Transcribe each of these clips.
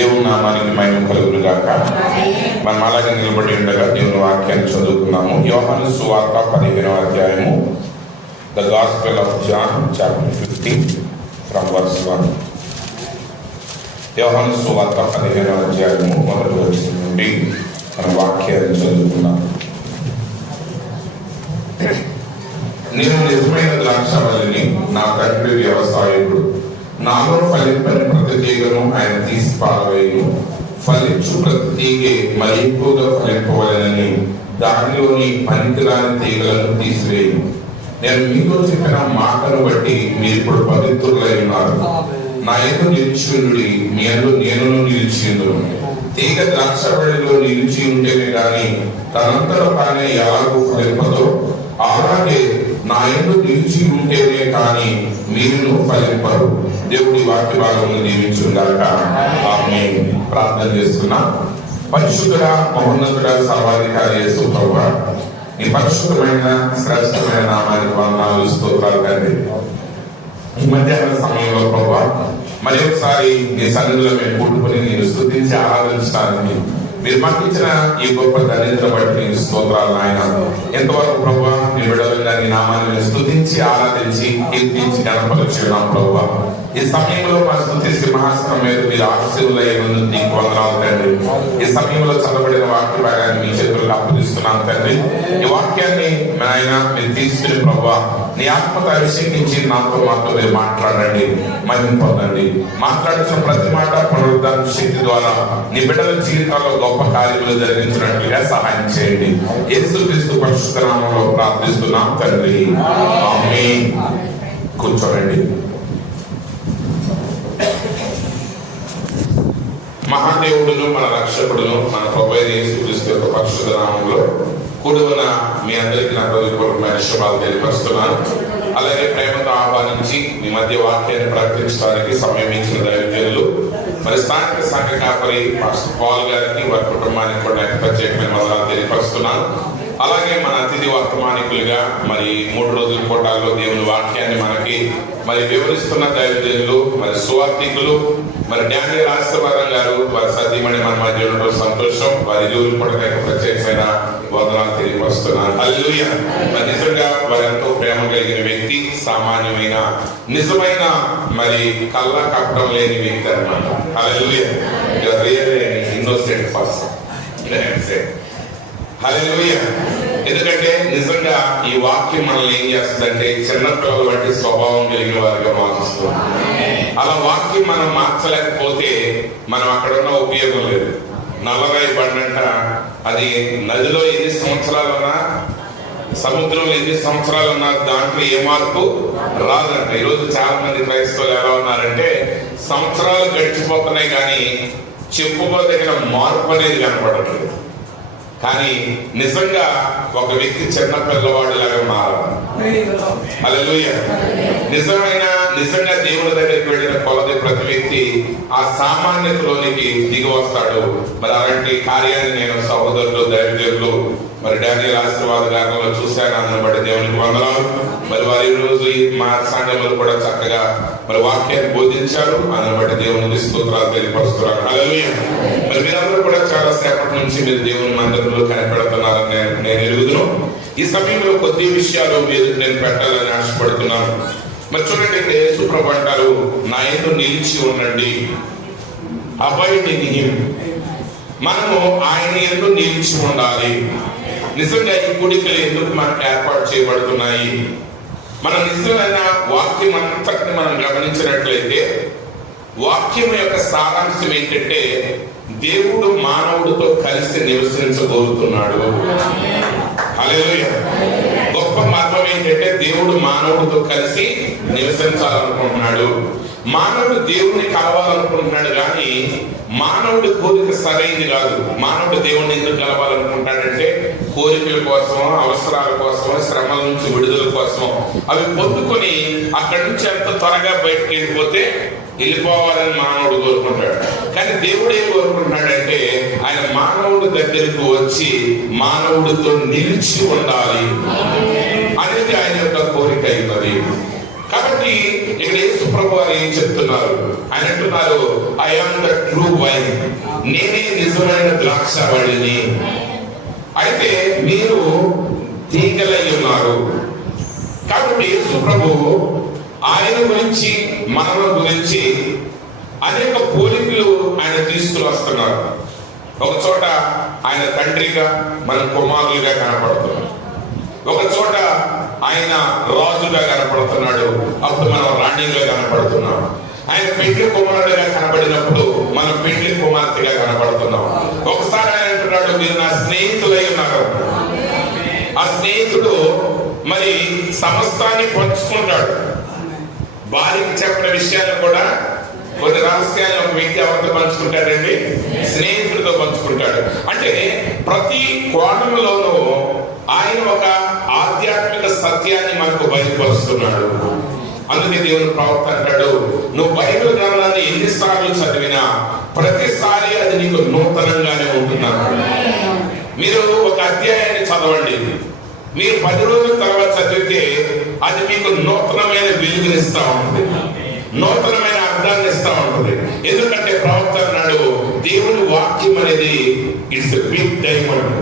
దేవుని నామానికి మహిమ కలుగును గాక. మనం అలాగే నిలబడి ఉండగా దేవుని వాక్యాన్ని చదువుకున్నాము. యోహాను సువార్త 15వ అధ్యాయము, the gospel of John chapter 15 from verse 1. Yohanu సువార్త 15వ అధ్యాయము 1వ వచనం నుండి మనం వాక్యాన్ని చదువుకున్నాము. నేను నిజమైన ద్రాక్షవల్లిని, నా తండ్రి వ్యవసాయకుడు. నాలో ఫలింపని ప్రతి తీగను ఆయన తీసి పారవేయును, ఫలించు ప్రతి తీగే మరి ఎక్కువగా ఫలింపవలెనని దానిలోని పనికిరాని తీగలను తీసివేయును. నేను మీతో చెప్పిన మాటను బట్టి మీరు ఇప్పుడు పవిత్రులై ఉన్నారు. నా యందు నిలిచియుండుడి, మీ యందు నేను నిలిచియుందును. తీగ ద్రాక్షవల్లిలో నిలిచి ఉంటేనే గాని తనంతట తానే ఎలాగూ ఫలింపదో, అలాగే నా యందు నిలిచి ఉంటేనే కానీ మీరును ఫలింపరు. దేవుడి వాక్య భాగంలో దీవించుగాక. ఆమేన్. ప్రార్థన చేసుకున్నాం. పరిశుద్ధుడా, మహోన్నతుడా, సర్వాధికారి యేసు ప్రభువా, ఈ పరిశుద్ధమైన శ్రేష్టమైన నామానికి వందనాలు, స్తోత్రాలు తండ్రి. ఈ మధ్యాహ్న సమయంలో ప్రభువా మరి ఒకసారి నీ సన్నిధిలో మేము కూడుకుని నేను స్తుతించి ఆరాధించడానికి మీరు మాకు ఇచ్చిన ఈ గొప్ప దరిద్ర బట్టి నీకు స్తోత్రాలు నాయన. ఎంతవరకు ప్రభువా నీ బిడ్డలుగా నీ నామాన్ని స్తుతించి ఆరాధించి కీర్తించి కనపరుచున్నాం ప్రభువా. ఈ సమయంలో మా స్తుతి సింహాసనం మీద మీరు ఆశీర్వదించినందుకు నీకు వందనాలు తండ్రి. ఈ సమయంలో చదవబడిన వాక్య భాగాన్ని మీ చేతులకు అప్పగిస్తున్నాను తండ్రి. ఈ వాక్యాన్ని ఆయన మీరు తీసుకుని ప్రభువా నీ ఆత్మతో అభిషేకించి నాతో మాతో మీరు మాట్లాడండి, మహిమ పొందండి. మాట్లాడుతున్న ప్రతి మాట పునరుద్ధరణ శక్తి ద్వారా నీ బిడ్డల జీవితాల్లో గొప్ప కార్యములు జరిగించినట్లుగా సహాయం చేయండి. యేసుక్రీస్తు పరిశుద్ధ నామములో ప్రార్థిస్తున్నాం తండ్రి. ఆమేన్. కూర్చోండి. మహాదేవుడును మన రక్షకుడును మన ప్రభువైన యేసుక్రీస్తు యొక్క పరిశుద్ధ నామములో కూడి ఉన్న మీ అందరికీ నా హృదయపూర్వకమైన శుభాలు తెలియపరుస్తున్నాను. అలాగే ప్రేమతో ఆహ్వానించి మీ మధ్య వాక్యాన్ని ప్రకటించడానికి సమయం ఇచ్చిన దైవజనులు మరి స్థానిక సంఘ కాపరి పాస్టర్ పాల్ గారికి, వారి కుటుంబానికి కూడా ప్రత్యేకమైన వందనాలు తెలియపరుస్తున్నాను. అలాగే మన అతిథి వర్తమానికులుగా మరి 3 రోజుల కోటాల్లో దేవుని వాక్యాన్ని మనకి మరి వివరిస్తున్న దైవజనులు మరి సువార్థికులు మరి డానియల్ ఆశీర్వాదం గారు, వారి సతీమణి మన మధ్య ఉండడం సంతోషం. వారి ఇరువురు కూడా ప్రత్యేకమైన వందనాలు తెలియపరుస్తున్నాను. హల్లెలూయా. మరి నిజంగా వారి ఎంతో ప్రేమ కలిగిన వ్యక్తి, సామాన్యమైన నిజమైన మరి కల్లా కప్పడం లేని వ్యక్తి అన్నమాట. హల్లెలూయా. Innocent person. హల్లెలూయా. ఎందుకంటే నిజంగా ఈ వాక్యం మనల్ని ఏం చేస్తుందంటే చిన్నపిల్లల వంటి స్వభావం కలిగిన వారిగా మార్చుస్తుంది. అలా వాక్యం మనం మార్చలేకపోతే మనం అక్కడ ఉన్న ఉపయోగం లేదు. నల్లరాయి బండంట అది నదిలో ఎన్ని సంవత్సరాలున్నా, సముద్రంలో ఎన్ని సంవత్సరాలున్నా దాంట్లో ఏ మార్పు రాదంట. ఈరోజు చాలా మంది క్రైస్తవులు ఎలా ఉన్నారంటే సంవత్సరాలు గడిచిపోతున్నాయి కానీ చెప్పుకోదగిన మార్పు అనేది కనపడట్లేదు. కానీ నిజంగా ఒక వ్యక్తి చిన్న పిల్లవాడు లాగా మారాలి. హల్లెలూయా. నిజంగా దేవుని దగ్గరికి వెళ్ళిన కొలది ప్రతి వ్యక్తి ఆ సామాన్యతలోనికి దిగి వస్తాడు. మరి అలాంటి కార్యాన్ని నేను సహోదరులు దైవజనులు మరి డానియల్ ఆశీర్వాద గారిలో చూశాను. అందుని బట్టి దేవునికి వందనాలు. మరి వారి ఈ రోజు మా సంఘంలో కూడా చక్కగా మరి వాక్యాన్ని బోధించారు. అందుని బట్టి దేవునికి స్తోత్రాలు తెలియపరుస్తున్నారు. హల్లెలూయా. మరి మీరందరూ కూడా చాలా సేపటి నుంచి మీరు దేవుని మందిరంలో కనిపెడుతున్నారని నేను ఎరుగుదును. ఈ సమయంలో కొద్ది విషయాలు మీరు నేను పెట్టాలని ఆశపడుతున్నాను. మరి చూడండి, ఇక్కడ యేసు ప్రభు అంటారు, నా యందు నిలిచి ఉండండి. Avoid in him. మనము ఆయన యందు నిలిచి ఉండాలి. నిజంగా ఈ కూడికలు ఎందుకు మనకు ఏర్పాటు చేయబడుతున్నాయి? మన నిజమైన వాక్యం అంతటిని మనం గమనించినట్లయితే వాక్యం యొక్క సారాంశం ఏంటంటే దేవుడు మానవుడితో కలిసి నివసించబోతున్నాడు. హల్లెలూయా. గొప్ప మర్మం ఏంటంటే దేవుడు మానవుడితో కలిసి నివసించాలనుకుంటున్నాడు. మానవుడు దేవుడిని కలవాలనుకుంటున్నాడు కానీ మానవుడి కోరిక సరైనది కాదు. మానవుడు దేవుడిని ఎందుకు కలవాలనుకుంటాడంటే కోరికల కోసం, అవసరాల కోసం, శ్రమల నుంచి విడుదల కోసం అవి పొందుకొని అక్కడి నుంచి ఎంత త్వరగా బయటకు వెళ్ళిపోవాలని మానవుడు కోరుకుంటాడు. కానీ దేవుడు ఏం కోరుకుంటున్నాడంటే ఆయన మానవుడి దగ్గరికి వచ్చి మానవుడితో నిలిచి ఉండాలి అనేది ఆయన యొక్క కోరిక అయినది. కాబట్టి ఇక్కడ యేసు ప్రభు వారు ఏం చెప్తున్నారు? ఆయన అంటున్నారు, I am the true wine. నేనే నిజమైన ద్రాక్షవల్లిని. అయితే మీరు తీగలై ఉన్నారు. కాబట్టి యేసు ప్రభువు ఆయన గురించి మనల గురించి అనేక పోలికలు ఆయన తీసుకుని వస్తున్నారు. ఒక చోట ఆయన తండ్రిగా, మనం కుమారులుగా కనపడుతున్నాం. ఒక చోట ఆయన రాజుగా కనపడుతున్నాడు, అప్పుడు మనం రాణిగా కనపడుతున్నాం. ఆయన పెండ్లి కుమారుడిగా కనబడినప్పుడు మనం పెండ్లి కుమార్తెగా కనపడుతున్నాం. ఒకసారి ఆయన అంటున్నాడు, మీరు నా స్నేహితులై ఉన్నారు. ఆ స్నేహితుడు మరి సమస్తాన్ని పంచుకుంటాడు. భార్యకి చెప్పిన విషయాలను కూడా, కొన్ని రహస్యాలు ఒక వ్యక్తి ఎవరితో పంచుకుంటాడండి? స్నేహితుడితో పంచుకుంటాడు. అంటే ప్రతి కోణంలోనూ ఆయన ఒక ఆధ్యాత్మిక సత్యాన్ని మనకు బయలుపరుస్తున్నాడు. అందుకే దేవుని ప్రవక్త అంటాడు, నువ్వు బైబిల్ గ్రంథాన్ని ఎన్నిసార్లు చదివినా ప్రతిసారి అది నీకు నూతనంగానే ఉంటున్నాడు. మీరు ఒక అధ్యాయాన్ని చదవండి, మీరు 10 రోజుల తర్వాత చదివితే అది మీకు నూతనమైన వెలుగునిస్తా ఉంటుంది, నూతనమైన అర్థాన్ని ఇస్తా ఉంటుంది. ఎందుకంటే ప్రవక్త అన్నాడు, దేవుని వాక్యం అనేది ఇట్స్ ఎ బిగ్ డైమండ్.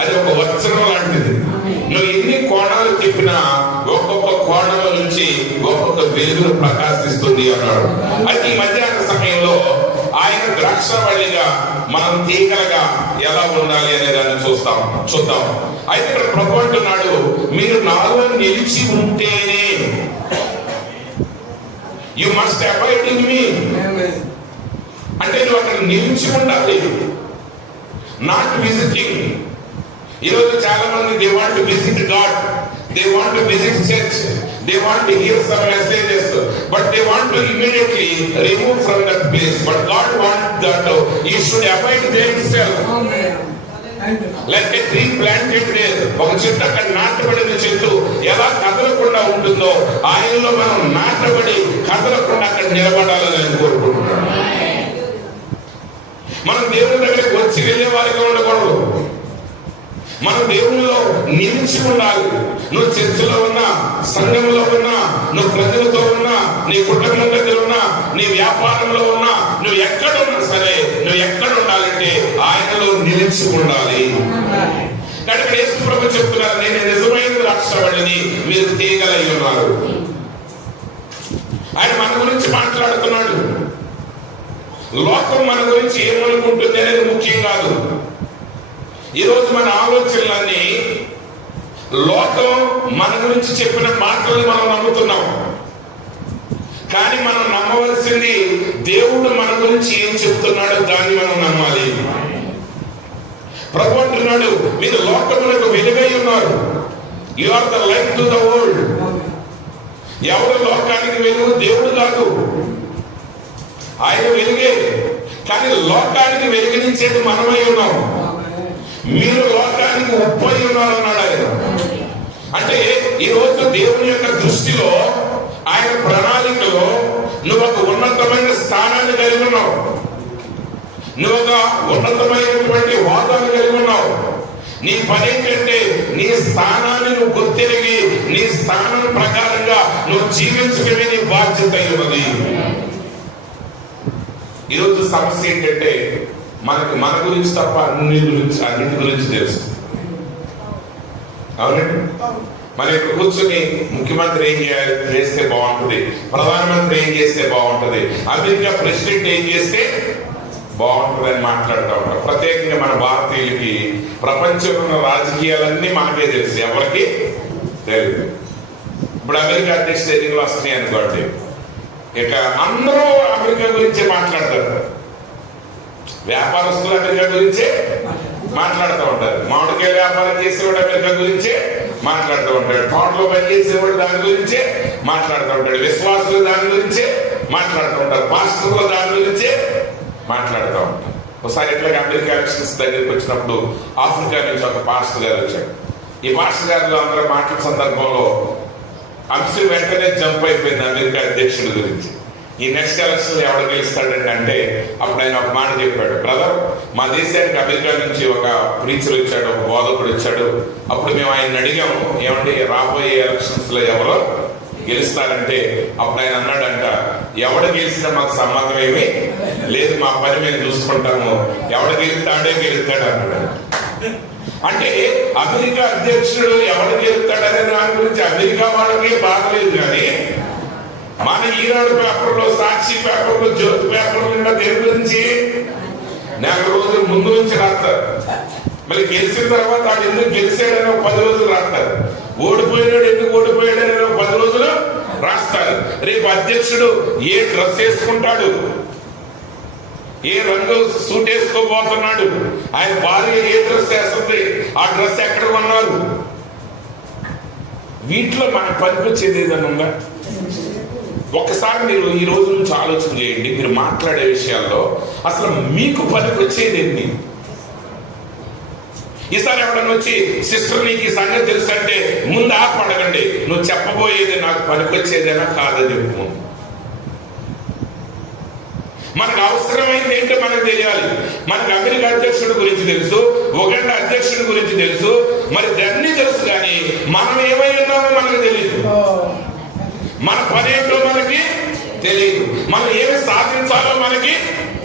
అది ఒక వజ్రం లాంటిది. నువ్వు ఎన్ని కోణాలు చెప్పినా ఒక్కొక్క కోణం నుంచి ఒక్కొక్క వెలుగును ప్రకాశిస్తుంది అన్నాడు. అయితే ఈ మధ్యాహ్న సమయంలో ఆయన ద్రాక్షవల్లిగా, మనం తీగలుగా ఎలా ఉండాలి అనే దాన్ని చూద్దాం. అయితే ఇక్కడ ప్రభు అంటున్నాడు, మీరు నాలో నిలిచి ఉంటేనే, you must abide in me. అంటే నువ్వు అక్కడ నిలిచి ఉండాలి, నాట్ విజిటింగ్. ఈరోజు చాలా మంది they want to visit God, they want to visit church, they want to hear some messages, but they want to immediately remove from that place. But God want that you should abide there himself. Like a tree planted there. ఒక చెట్టు అక్కడ నాటబడిన చెట్టు ఎలా కదలకుండా ఉంటుందో, ఆయనలో మనం నాటబడి కదలకుండా అక్కడ నిలబడాలని నేను కోరుకుంటున్నాను. మనం దేవుని దగ్గరికి వచ్చి వెళ్ళే వారిగా ఉండకూడదు, మనం దేవునిలో నిలిచి ఉండాలి. నువ్వు చర్చిలో ఉన్నా, సంఘంలో ఉన్నా, నువ్వు ప్రజలతో ఉన్నా, నీ కుటుంబం దగ్గర ఉన్నా, నీ వ్యాపారంలో ఉన్నా, నువ్వు ఎక్కడ ఉన్నా సరే, నువ్వు ఎక్కడ ఉండాలంటే ఆయనలో నిలిచి ఉండాలి. కాబట్టి యేసు ప్రభు చెప్తున్నారు, నేను నిజమైన ద్రాక్షవల్లిని, మీరు తీగలై ఉన్నారు. ఆయన మన గురించి మాట్లాడుతున్నాడు. లోకం మన గురించి ఏమనుకుంటుంది అనేది ముఖ్యం కాదు. ఈరోజు మన ఆలోచనలన్నీ లోకం మన గురించి చెప్పిన మాటలు మనం నమ్ముతున్నాం. కానీ మనం నమ్మవలసింది దేవుడు మన గురించి ఏం చెప్తున్నాడో దాన్ని మనం నమ్మాలి. ప్రభు అంటున్నాడు, మీరు లోకములకు వెలుగై ఉన్నారు. You are the light to the world. ఎవరు లోకానికి వెలుగు? దేవుడు కాదు, ఆయన వెలుగే. కానీ లోకానికి వెలుగునిచ్చేది మనమై ఉన్నాం. మీరు లోకానికి ఉప్పై ఉన్నారు అన్నాడు ఆయన. అంటే ఈరోజు దేవుని యొక్క దృష్టిలో, ఆయన ప్రణాళికలో నువ్వు ఒక ఉన్నతమైన స్థానాన్ని కలిగి ఉన్నావు, నువ్వు ఒక ఉన్నతమైనటువంటి హోదాను కలిగి ఉన్నావు. నీ పని ఏంటంటే నీ స్థానాన్ని నువ్వు గుర్తిరిగి నీ స్థానం ప్రకారంగా నువ్వు జీవించుకునే నీ బాధ్యత ఉన్నది. ఈరోజు సమస్య ఏంటంటే మనకి మన గురించి తప్ప అన్నిటి గురించి తెలుసు. అవునండి, మన ఇక్కడ కూర్చొని ముఖ్యమంత్రి ఏం చేస్తే బాగుంటుంది, ప్రధానమంత్రి ఏం చేస్తే బాగుంటుంది, అమెరికా ప్రెసిడెంట్ ఏం చేస్తే బాగుంటుంది అని మాట్లాడుతూ ఉంటారు. ప్రత్యేకంగా మన భారతీయులకి ప్రపంచంలో రాజకీయాలన్నీ మనకే తెలుసు, ఎవరికి తెలియదు. ఇప్పుడు అమెరికా అధ్యక్షుడు ఎన్నికలు వస్తున్నాయి అనుకోండి, ఇక అందరూ అమెరికా గురించే మాట్లాడతారు. వ్యాపారస్తులు అమెరికా గురించే మాట్లాడుతూ ఉంటారు, మామిడికాయ వ్యాపారం చేసేవాడు అమెరికా గురించే మాట్లాడుతూ ఉంటాడు, తోటలో పని చేసేవాడు దాని గురించే మాట్లాడుతూ ఉంటాడు, విశ్వాసులు దాని గురించే మాట్లాడుతూ ఉంటారు, పాస్టర్లు దాని గురించే మాట్లాడుతూ ఉంటారు. ఒకసారి ఇట్లాగే అమెరికా ఎలక్షన్స్ దగ్గరికి వచ్చినప్పుడు ఆఫ్రికా నుంచి ఒక పాస్టర్ గారు వచ్చాడు. ఈ పాస్టర్ గారిలో అందరూ మాట్లాడే సందర్భంలో అంశం వెంటనే జంప్ అయిపోయింది అమెరికా అధ్యక్షుడి గురించి. ఈ నెక్స్ట్ ఎలక్షన్ ఎవరు గెలుస్తాడండి అంటే అప్పుడు ఆయన ఒక మాట చెప్పాడు, బ్రదర్ మా దేశానికి అమెరికా నుంచి ఒక ప్రీచర్ వచ్చాడు, ఒక బోధకుడు వచ్చాడు. అప్పుడు మేము ఆయన అడిగాము, ఏమంటే రాబోయే ఎలక్షన్స్ లో ఎవరో గెలుస్తారంటే అప్పుడు ఆయన అన్నాడంట, ఎవడు గెలిచినా మాకు సంబంధం ఏమీ లేదు మా పని మేము చూసుకుంటాము, ఎవడు గెలుస్తాడే గెలుస్తాడు అన్నాడు. అంటే అమెరికా అధ్యక్షుడు ఎవడు గెలుస్తాడనే దాని గురించి అమెరికా వాళ్ళకి బాగలేదు, కానీ మన ఈనాడు పేపర్లో, సాక్షి పేపర్లో, జ్యోతి పేపర్లో నిన్న దేని గురించి నెల రోజులు ముందు నుంచి రాస్తారు. మళ్ళీ గెలిచిన తర్వాత వాడు ఎందుకు గెలిచాడని 10 రోజులు రాస్తారు, ఓడిపోయినాడు ఎందుకు ఓడిపోయాడని 10 రోజులు రాస్తారు. రేపు అధ్యక్షుడు ఏ డ్రెస్ వేసుకుంటాడు, ఏ రంగు సూట్ వేసుకోబోతున్నాడు, ఆయన భార్య ఏ డ్రెస్ వేస్తుంది, ఆ డ్రెస్ ఎక్కడ కొన్నారు, వీటిలో మనకు పనికొచ్చేది ఏదైనా ఉందా? ఒక్కసారి మీరు ఈ రోజు నుంచి ఆలోచన చేయండి. మీరు మాట్లాడే విషయాల్లో అసలు మీకు పనికొచ్చేది ఏంటి? ఈసారి ఎవడన్నా వచ్చి సిస్టర్ నీకు ఈ సంగతి తెలుసు అంటే ముందు అడగండి, నువ్వు చెప్పబోయేది నాకు పనికొచ్చేదేనా కాదని చెప్పు. మనకు అవసరమైంది ఏంటో మనకు తెలియాలి. మనకు అమెరికా అధ్యక్షుడి గురించి తెలుసు, ఉగాండా అధ్యక్షుడి గురించి తెలుసు, మరి అన్నీ తెలుసు, కానీ మనం ఏమై ఉన్నామో మనకు తెలియదు. మన పని ఏంటో మనకి తెలియదు, మనం ఏమి సాధించాలో మనకి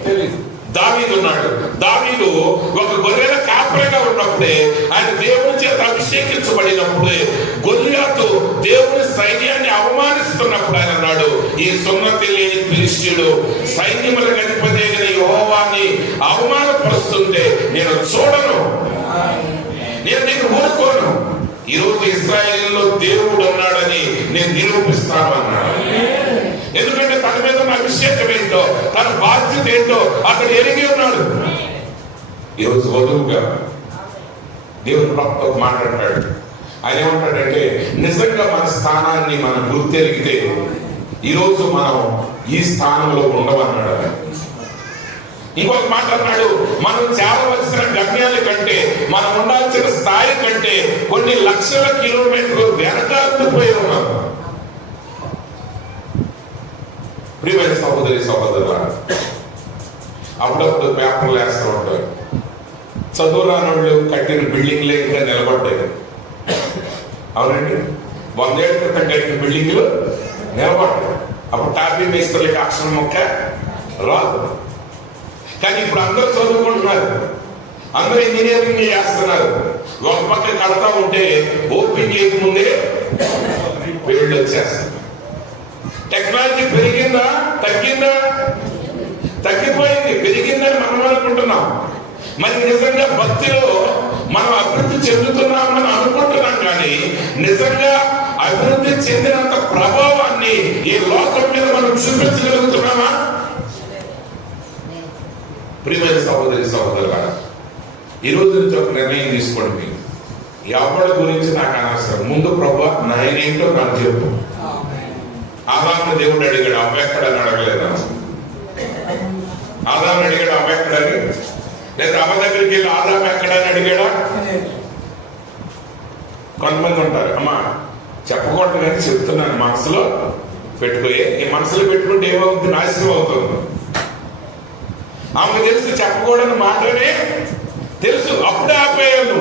తెలియదు. దావీదు ఉన్నాడు. దావీదు ఒక గొర్రెల కాపరిగా ఉన్నప్పుడే, ఆయన దేవుని చేత అభిషేకించబడినప్పుడే, గొల్లియాతు దేవుని సైన్యాన్ని అవమానిస్తున్నప్పుడు ఆయన అన్నాడు, ఈ సున్నతి లేని ఫిలిష్తీయుడు సైన్యములకు అధిపతి అయిన యెహోవాని అవమానపరుస్తుంటే నేను చూడను, నేను నీకు ఊరుకోను. ఈ రోజు ఇశ్రాయేలులో దేవుడు ఉన్నాడని నేను నిరూపిస్తాను అన్నాడు. ఎందుకంటే తన మీద ఉన్న అభిషేకం ఏంటో, తన బాధ్యత ఏంటో అతడు ఎరిగి ఉన్నాడు. ఈరోజు వధువుగా దేవుని ప్రవక్త మాట్లాడతాడు. ఆయన ఏమంటాడంటే, నిజంగా మన స్థానాన్ని మనం గుర్తెరిగితే ఈరోజు మనం ఈ స్థానంలో ఉండమన్నాడు. ఇంకొక మాట అన్నాడు, మనం చేరవలసిన గమ్యాల కంటే, మనం ఉండాల్సిన స్థాయి కంటే కొన్ని లక్షల కిలోమీటర్లు వెనకాలిపోయి ఉన్నాం. ప్రియమైన సహోదరి సహోదరుల, అప్పుడప్పుడు పేపర్లు వేస్తూ ఉంటారు, చదువురానోళ్ళు కట్టిన బిల్డింగ్లే ఇంకా నిలబడ్డాయి. అవునండి, 100 ఏళ్ల క్రితం కట్టిన బిల్డింగ్లు నిలబడ్డాయి. అప్పుడు టాపీ మేస్త్రులకి అక్షరం మొక్క రాదు. కానీ ఇప్పుడు అందరూ చదువుకుంటున్నారు, అందరూ ఇంజనీరింగ్ చేస్తున్నారు. ఒక పక్క కడతా ఉంటే ఓపెన్ చేయకముందే బిల్డ్ వచ్చేస్తుంది. టెక్నాలజీ పెరిగిందా తగ్గిందా? తగ్గిపోయింది. పెరిగిందని మనం అనుకుంటున్నాం. మరి నిజంగా భక్తిలో మనం అభివృద్ధి చెందుతున్నామని అనుకుంటున్నాం, కానీ నిజంగా అభివృద్ధి చెందినంత ప్రభావాన్ని ఈ లోకం మీద మనం చూపించగలుగుతున్నామా? ప్రియమైన సహోదరి సహోదరుల, ఈ రోజు నుంచి ఒక నిర్ణయం తీసుకోండి. ఎవరి గురించి నాకు అనవసరం, ముందు ప్రభువా నాయనేంటో నాకు చెప్పు. ఆదాముని దేవుడు అడిగాడు, అవ్వెక్కడని అడగలేదా? ఆదాముని అడిగాడు, అవ్వెక్కడని? లేదా అమ్మ దగ్గరికి వెళ్ళి ఆదాము ఎక్కడని అడిగాడా? కొంతమంది ఉంటారు, అమ్మా చెప్పకూడదు కానీ చెప్తున్నాను, మనసులో పెట్టుకోయే. ఈ మనసులో పెట్టుకుంటే ఏమవుతుంది? నాశనం అవుతుంది. ఆమెకు తెలుసు చెప్పకూడని మాటనే తెలుసు, అప్పుడే ఆపేయాలి.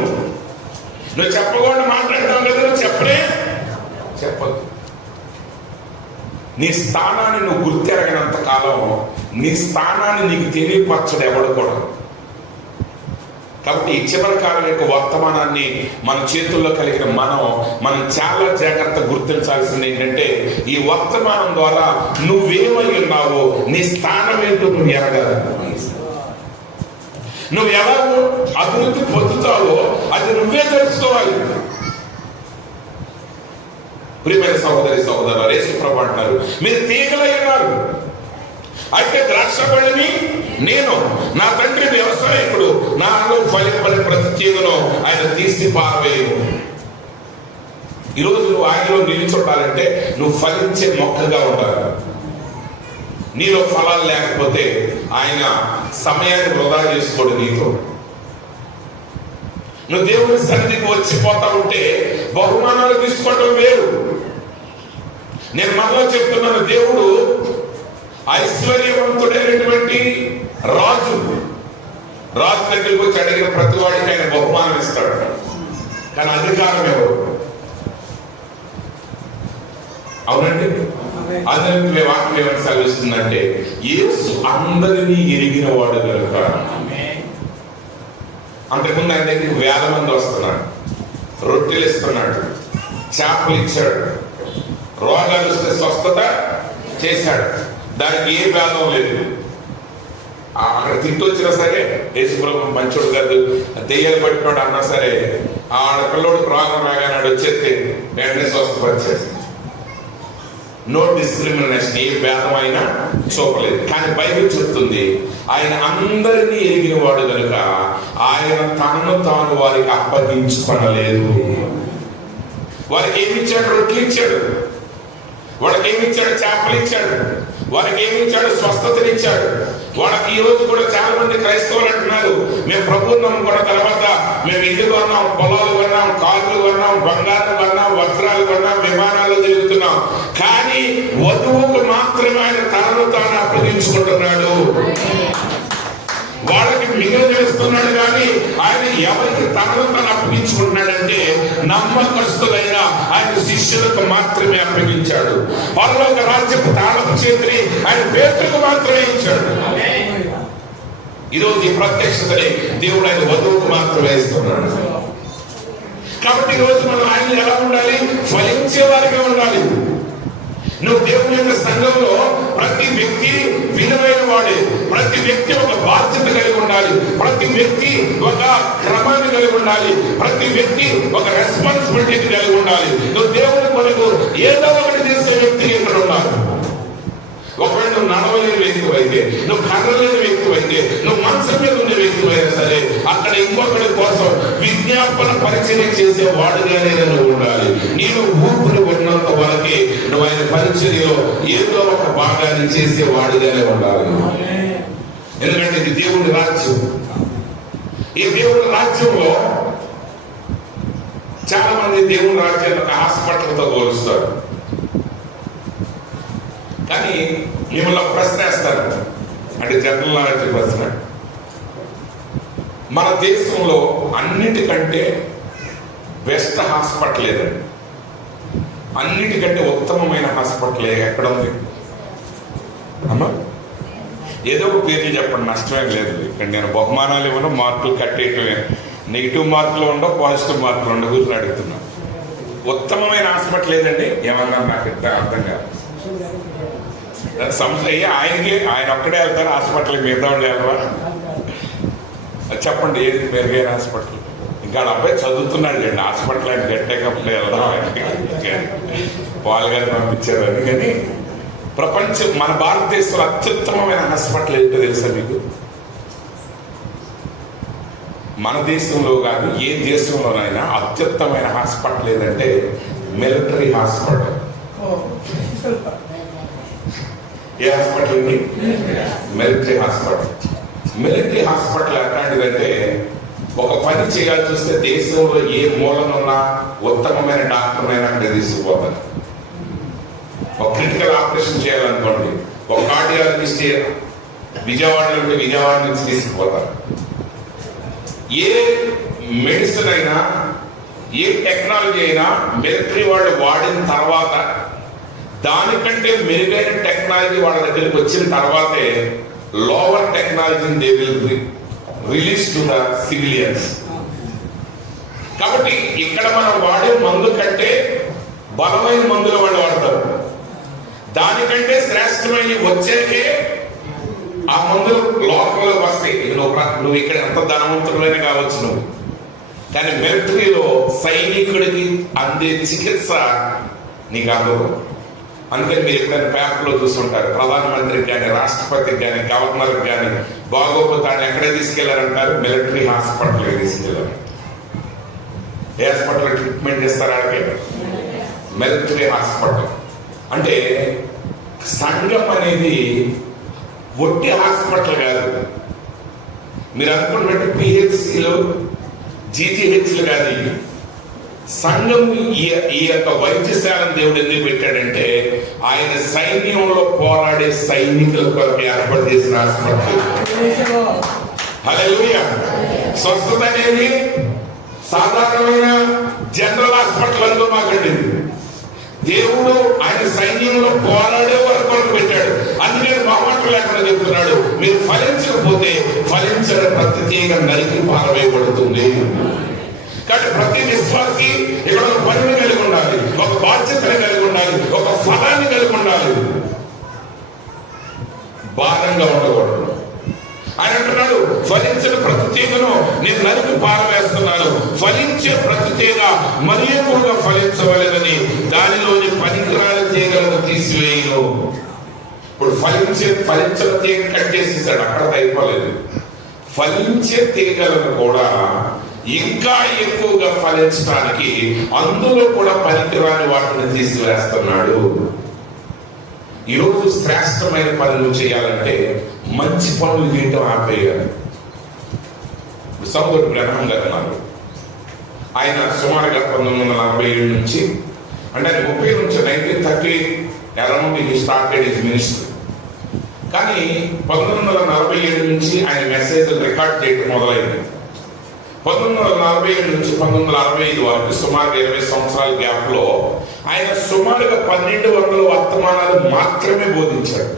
నువ్వు చెప్పకూడని మాట్లాడతావు కదా, నువ్వు చెప్పొద్దు. నీ స్థానాన్ని నువ్వు గుర్తెరగనంత కాలం నీ స్థానాన్ని నీకు తెలియపరచడు ఎవడు కూడా. కాబట్టి ఈ చివరి కాలం యొక్క వర్తమానాన్ని మన చేతుల్లో కలిగిన మనం చాలా జాగ్రత్త గుర్తించాల్సింది ఏంటంటే, ఈ వర్తమానం ద్వారా నువ్వేమై ఉన్నావో, నీ స్థానం ఏంటో నువ్వు ఎరగాలి. నువ్వు ఎలా అభివృద్ధి పొందుతావో అది నువ్వే తెలుసుకోవాలి. ప్రియమైన సహోదరి సహోదరులు, యేసు ప్రభువు అంటారు, మీరు తీగలై ఉన్నారు, అయితే ద్రాక్షబడిని నేను, నా తండ్రి వ్యవసాయకుడు, నాలో ఫలింపని ప్రతి తీగను ఆయన తీసి పారవేయను. ఈరోజు నువ్వు ఆయనలో నిలిచొట్టాలంటే నువ్వు ఫలించే మొక్కగా ఉండాలి. నీలో ఫలాలు లేకపోతే ఆయన సమయాన్ని వృధా చేసుకోడు నీతో. నువ్వు దేవుని సన్నిధికి వచ్చిపోతా ఉంటే బహుమానాలు తీసుకోవడం వేరు. నేను మరలా చెప్తున్నాను, దేవుడు ఐశ్వర్యవంతుడైనటువంటి రాజు దగ్గరికి వచ్చి అడిగిన ప్రతి వాడికి ఆయన బహుమానం ఇస్తాడు. కానీ అధికారం ఎవరు? అవునండి, అందుకే వాక్యం ఏమని సెలవిస్తుందంటే యేసు అందరినీ ఎరిగిన వాడు కనుక. అంతకుముందు ఆయన దగ్గరికి వేల మంది వస్తున్నాడు, రొట్టెలు ఇస్తున్నాడు, చేపలు ఇచ్చాడు, రోగాలు వస్తే స్వస్థత చేశాడు. దానికి ఏ భేదం లేదు. అక్కడ తిట్టొచ్చినా సరే యేసుప్రభు మంచోడు కాదు, దెయ్యాలు పట్టినోడు అన్నా సరే ఆడ పిల్లోడికి రోగం రాగానే వచ్చేస్తే వెంటనే స్వస్థపరిచేసి. నో డిస్క్రిమినేషన్, ఏ భేదం అయినా చూపలేదు. కానీ బైబిల్ చెప్తుంది ఆయన అందరినీ ఎరిగిన వాడు కనుక ఆయన తనను తాను వారికి అప్పగించుకొనలేదు. వారికి ఏమి ఇచ్చాడు? రొట్టెలు ఇచ్చాడు. వాళ్ళకి ఏమి ఇచ్చాడు? చేపలు ఇచ్చాడు. వారికి ఏమి ఇచ్చాడు? స్వస్థతలు ఇచ్చాడు. వాళ్ళకి ఈ రోజు కూడా చాలా మంది క్రైస్తవులు అంటున్నారు, మేము ప్రభువుని నమ్ముకున్న తర్వాత మేము ఇల్లు కొన్నాం, పొలాలు కొన్నాం, కార్లు కొన్నాం, బంగారం కొన్నాం, వస్త్రాలు కొన్నాం, విమానాలు తిరుగుతున్నాం. కానీ వధువుకు మాత్రమే ఆయన తనను తాను అప్పగించుకుంటున్నాడు. వాళ్ళకి మిగిలి చేస్తున్నాడు. కానీ ఆయన ఎవరికి తనను తాను అప్పగించుకుంటున్నాడంటే నమ్మకస్తులైన ఆయన శిష్యులకు మాత్రమే అప్పగించాడు. పరలోక రాజ్యపు తాళపు చేతిని ఆయన పేతులకు మాత్రమే ఇచ్చాడు. ఈరోజు ఈ ప్రత్యక్షతని దేవుడు ఆయన వధువుకు మాత్రమే ఇస్తున్నాడు. కాబట్టి ఈరోజు మనం ఆయన ఎలా ఉండాలి? ఫలించే వారిగా ఉండాలి. నువ్వు దేవుని యొక్క సంఘంలో ప్రతి వ్యక్తి విలువైన వాడే, ప్రతి వ్యక్తి ఒక బాధ్యత కలిగి ఉండాలి, ప్రతి వ్యక్తి ఒక క్రమాన్ని కలిగి ఉండాలి, ప్రతి వ్యక్తి ఒక రెస్పాన్సిబిలిటీని కలిగి ఉండాలి. నువ్వు దేవుని కొరకు ఏదో ఒకటి చేసే వ్యక్తి ఇక్కడ ఉండాలి. ఒకవేళ నువ్వు నడవలేని వ్యక్తి అయితే, నువ్వు కర్రలేని వ్యక్తి అయితే, నువ్వు మనసు మీద ఉన్న వ్యక్తి అయినా సరే అక్కడ ఇంకొకరి కోసం విజ్ఞాపన పరిచయం చేసే వాడుగానే నువ్వు ఉండాలి. నేను ఊపిరి ఉన్నంత వరకే నువ్వు ఆయన పరిచర్యలో ఏదో ఒక భాగాన్ని చేసే వాడుగానే ఉండాలి. ఎందుకంటే ఇది దేవుని రాజ్యం. ఈ దేవుని రాజ్యంలో చాలా మంది దేవుని రాజ్యాన్ని ఒక హాస్పిటల్తో పోలుస్తారు. కానీ మిమ్మల్ని ఒక ప్రశ్న వేస్తారు, అంటే జనరల్ నాలెడ్జ్ ప్రశ్న. మన దేశంలో అన్నిటికంటే బెస్ట్ హాస్పిటల్ ఏదండి? అన్నిటికంటే ఉత్తమమైన హాస్పిటల్ ఎక్కడ ఉంది అమ్మా? ఏదో ఒక పేర్లు చెప్పండి, నష్టమేం లేదు. ఇక్కడ నేను బహుమానాలు ఇవ్వను, మార్కులు కట్టేయటమే. నెగిటివ్ మార్కులు ఉండవు, పాజిటివ్ మార్కులు ఉండవు. గురించి అడుగుతున్నా, ఉత్తమమైన హాస్పిటల్ ఏదండి? ఏమన్నా నాకు అర్థం కాదు. ఆయన ఒక్కడే వెళ్తారు హాస్పిటల్కి, మిగతా వాళ్ళు వెళ్ళరా? చెప్పండి, ఏది మెరుగైన హాస్పిటల్? ఇంకా అబ్బాయి చదువుతున్నాడు అండి, హాస్పిటల్ ఆయన గట్టేకప్పుడు వెళ్దాం వాళ్ళు గారు పంపించారు. అందుకని ప్రపంచం, మన భారతదేశంలో అత్యుత్తమమైన హాస్పిటల్ ఏంటో తెలుసా మీకు? మన దేశంలో కాదు, ఏ దేశంలోనైనా అత్యుత్తమైన హాస్పిటల్ ఏదంటే మిలిటరీ హాస్పిటల్. ఏ హాస్పిటల్ ఉంది? Military hospital. మిలిటరీ హాస్పిటల్ ఎట్లాంటిదంటే, ఒక పని చేయాల్సి వస్తే దేశంలో ఏ మూలనున్నా ఉత్తమమైన డాక్టర్ అయినా అక్కడ తీసుకుపోతారు. ఒక క్రిటికల్ ఆపరేషన్ చేయాలనుకోండి, ఒక కార్డియాలజిస్ట్ విజయవాడలో ఉంటే విజయవాడ నుంచి తీసుకుపోతారు. ఏ మెడిసిన్ అయినా, ఏ టెక్నాలజీ అయినా మిలిటరీ వాళ్ళు వాడిన తర్వాత, దానికంటే మెరుగైన టెక్నాలజీ వాళ్ళ దగ్గరికి వచ్చిన తర్వాతే లోవర్ టెక్నాలజీని they will release to the civilians. కాబట్టి ఇక్కడ మనం వాడే మందు కంటే బలమైన మందులు వాళ్ళు వాడతారు. దానికంటే శ్రేష్టమైన వచ్చేకే ఆ మందులు లోకంలోకి వస్తాయి. నువ్వు ఇక్కడ ఎంత ధనవంతుడైనా కావచ్చు నువ్వు, కానీ మిలిటరీలో సైనికుడికి అందే చికిత్స నీకు అందదు. అందుకని మీరు ఎప్పుడైనా పేపర్లో చూస్తుంటారు, ప్రధానమంత్రికి కానీ, రాష్ట్రపతికి కానీ, గవర్నర్కి కానీ బాగోపోతే ఆయన ఎక్కడ తీసుకెళ్లారంటారు? మిలిటరీ హాస్పిటల్కి తీసుకెళ్లారు. ఏ హాస్పిటల్ ట్రీట్మెంట్ చేస్తారు? ఆడికి మిలిటరీ హాస్పిటల్. అంటే సంఘం అనేది ఒట్టి హాస్పిటల్ కాదు. మీరు అనుకున్నట్టు పిహెచ్సిలు, జీజీహెచ్లు కాదు. సంఘం ఈ యొక్క వైద్యశాలను దేవుడు ఎందుకు పెట్టాడంటే, ఆయన సైన్యంలో పోరాడే సైనికుల కొరకు ఏర్పాటు చేసిన హాస్పిటల్. హల్లెలూయా. స్వస్థత అనేది సాధారణమైన జనరల్ హాస్పిటల్ అనుకో మాకండి. దేవుడు ఆయన సైన్యంలో పోరాడే వరకు పెట్టాడు. అందుకని మొహమాట లేకుండా చెప్తున్నాడు, మీరు ఫలించకపోతే ఫలించిన ప్రతి తీగ నరికి పారవేయబడుతుంది. కాబట్టి ప్రతి విశ్వాసి ఇక్కడ ఒక పనిని కలిగి ఉండాలి, ఒక బాధ్యతని కలిగి ఉండాలి, ఒక ఫలాన్ని కలిగి ఉండాలి. భారంగా ఉండకూడదు. ఆయన అంటున్నాడు, ఫలించిన ప్రతి తీగను నేను నరికి పారవేస్తున్నాను, ఫలించే ప్రతి తీగ మరి ఎక్కువగా ఫలించవలేదని దానిలోని పనికిరాని తీగలను తీసివేయను. ఇప్పుడు ఫలించిన తీగ కట్టేసేసాడు, అక్కడ అయిపోలేదు. ఫలించే తీగలను కూడా ఇంకా ఎక్కువగా ఫలించడానికి అందులో కూడా పనికిరాని వాటిని తీసివేస్తున్నాడు. ఈరోజు శ్రేష్టమైన పనులు చేయాలంటే మంచి పనులు చేయటం ఆపేయాలి. సౌదర్ బ్రహ్మం గారు అన్నారు, ఆయన సుమారుగా 1947 నుంచి అంటే 30 నుంచి 1930 అరౌండ్ హి స్టార్టెడ్ హిస్ మినిస్ట్రీ. కానీ 1947 నుంచి ఆయన మెసేజ్ రికార్డ్ చేయడం మొదలైంది. 1947 నుంచి 1965 వరకు సుమారు 20 సంవత్సరాల గ్యాప్ లో ఆయన సుమారుగా 1200 వర్తమానాలు మాత్రమే బోధించాడు.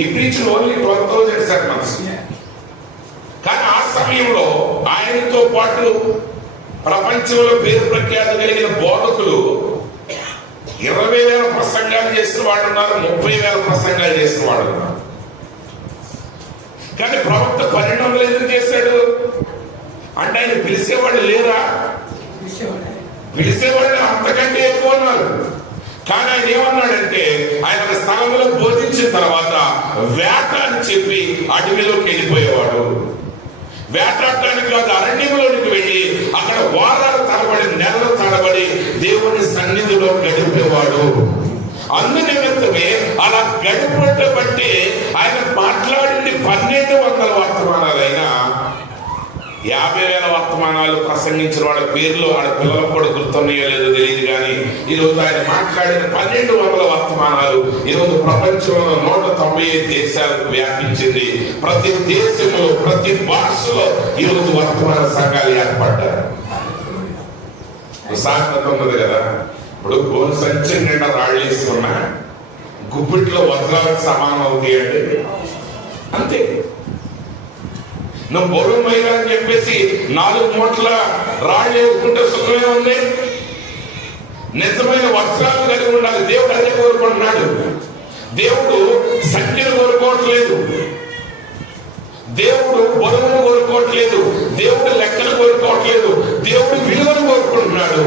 ఈ ప్రీచ్ ఓన్లీ 12,000 sermons. కానీ ఆ సమయంలో ఆయనతో పాటు ప్రపంచంలో పేరు ప్రఖ్యాతి కలిగిన బోధకులు 20,000 ప్రసంగాలు చేసిన వాడు ఉన్నారు, 30,000 ప్రసంగాలు చేసిన వాడు ఉన్నారు. కానీ ప్రవక్త 1200 ఎందుకు చేశాడు అంటే ఆయన పిలిచేవాళ్ళు లేరా? పిలిచేవాళ్ళు అంతకంటే ఎక్కువ ఉన్నారు. కానీ ఆయన ఏమన్నాడంటే, ఆయన ఒక స్థలంలో బోధించిన తర్వాత వేట అని చెప్పి అడవిలోకి వెళ్ళిపోయేవాడు. వేటాడటానికి కాదు, అరణ్యంలోనికి వెళ్ళి అక్కడ వారాలు తరబడి నెలలు తరబడి దేవుని సన్నిధిలో గడిపేవాడు. అందునిమిత్తమే అలా గడిపేట బట్టి ఆయన మాట్లాడింది 1200 వర్తమానాలైనా 50,000 వర్తమానాలు ప్రసంగించిన వాళ్ళ పేర్లు వాళ్ళ పిల్లలకు కూడా గుర్తున్నాయో లేదో తెలియదు. కానీ ఈరోజు ఆయన మాట్లాడిన 1200 వర్తమానాలు ఈరోజు ప్రపంచంలో 195 దేశాలకు వ్యాపించింది. ప్రతి దేశంలో ప్రతి భాషలో ఈరోజు వర్తమాన సంఘాలు ఏర్పడ్డారు. సామెత ఉన్నది కదా, ఇప్పుడు గోలు సంచి నిండా రాళ్ళు వేసుకున్నా గుప్పిట్లో వజ్రాలకు సమానం అవుతాయి అంటే అంతే. నువ్వు బరువు మైనా అని చెప్పేసి 4 మూటల రాళ్ళు వేసుకుంటే సుఖమే ఉంది. నిజమైన వస్త్రాలు కలిగి ఉండాలి. దేవుడు అదే కోరుకుంటున్నాడు. దేవుడు సంఖ్యను కోరుకోవట్లేదు, దేవుడు బరువును కోరుకోవట్లేదు, దేవుడు లెక్కలు కోరుకోవట్లేదు, దేవుడు విలువను కోరుకుంటున్నాడు.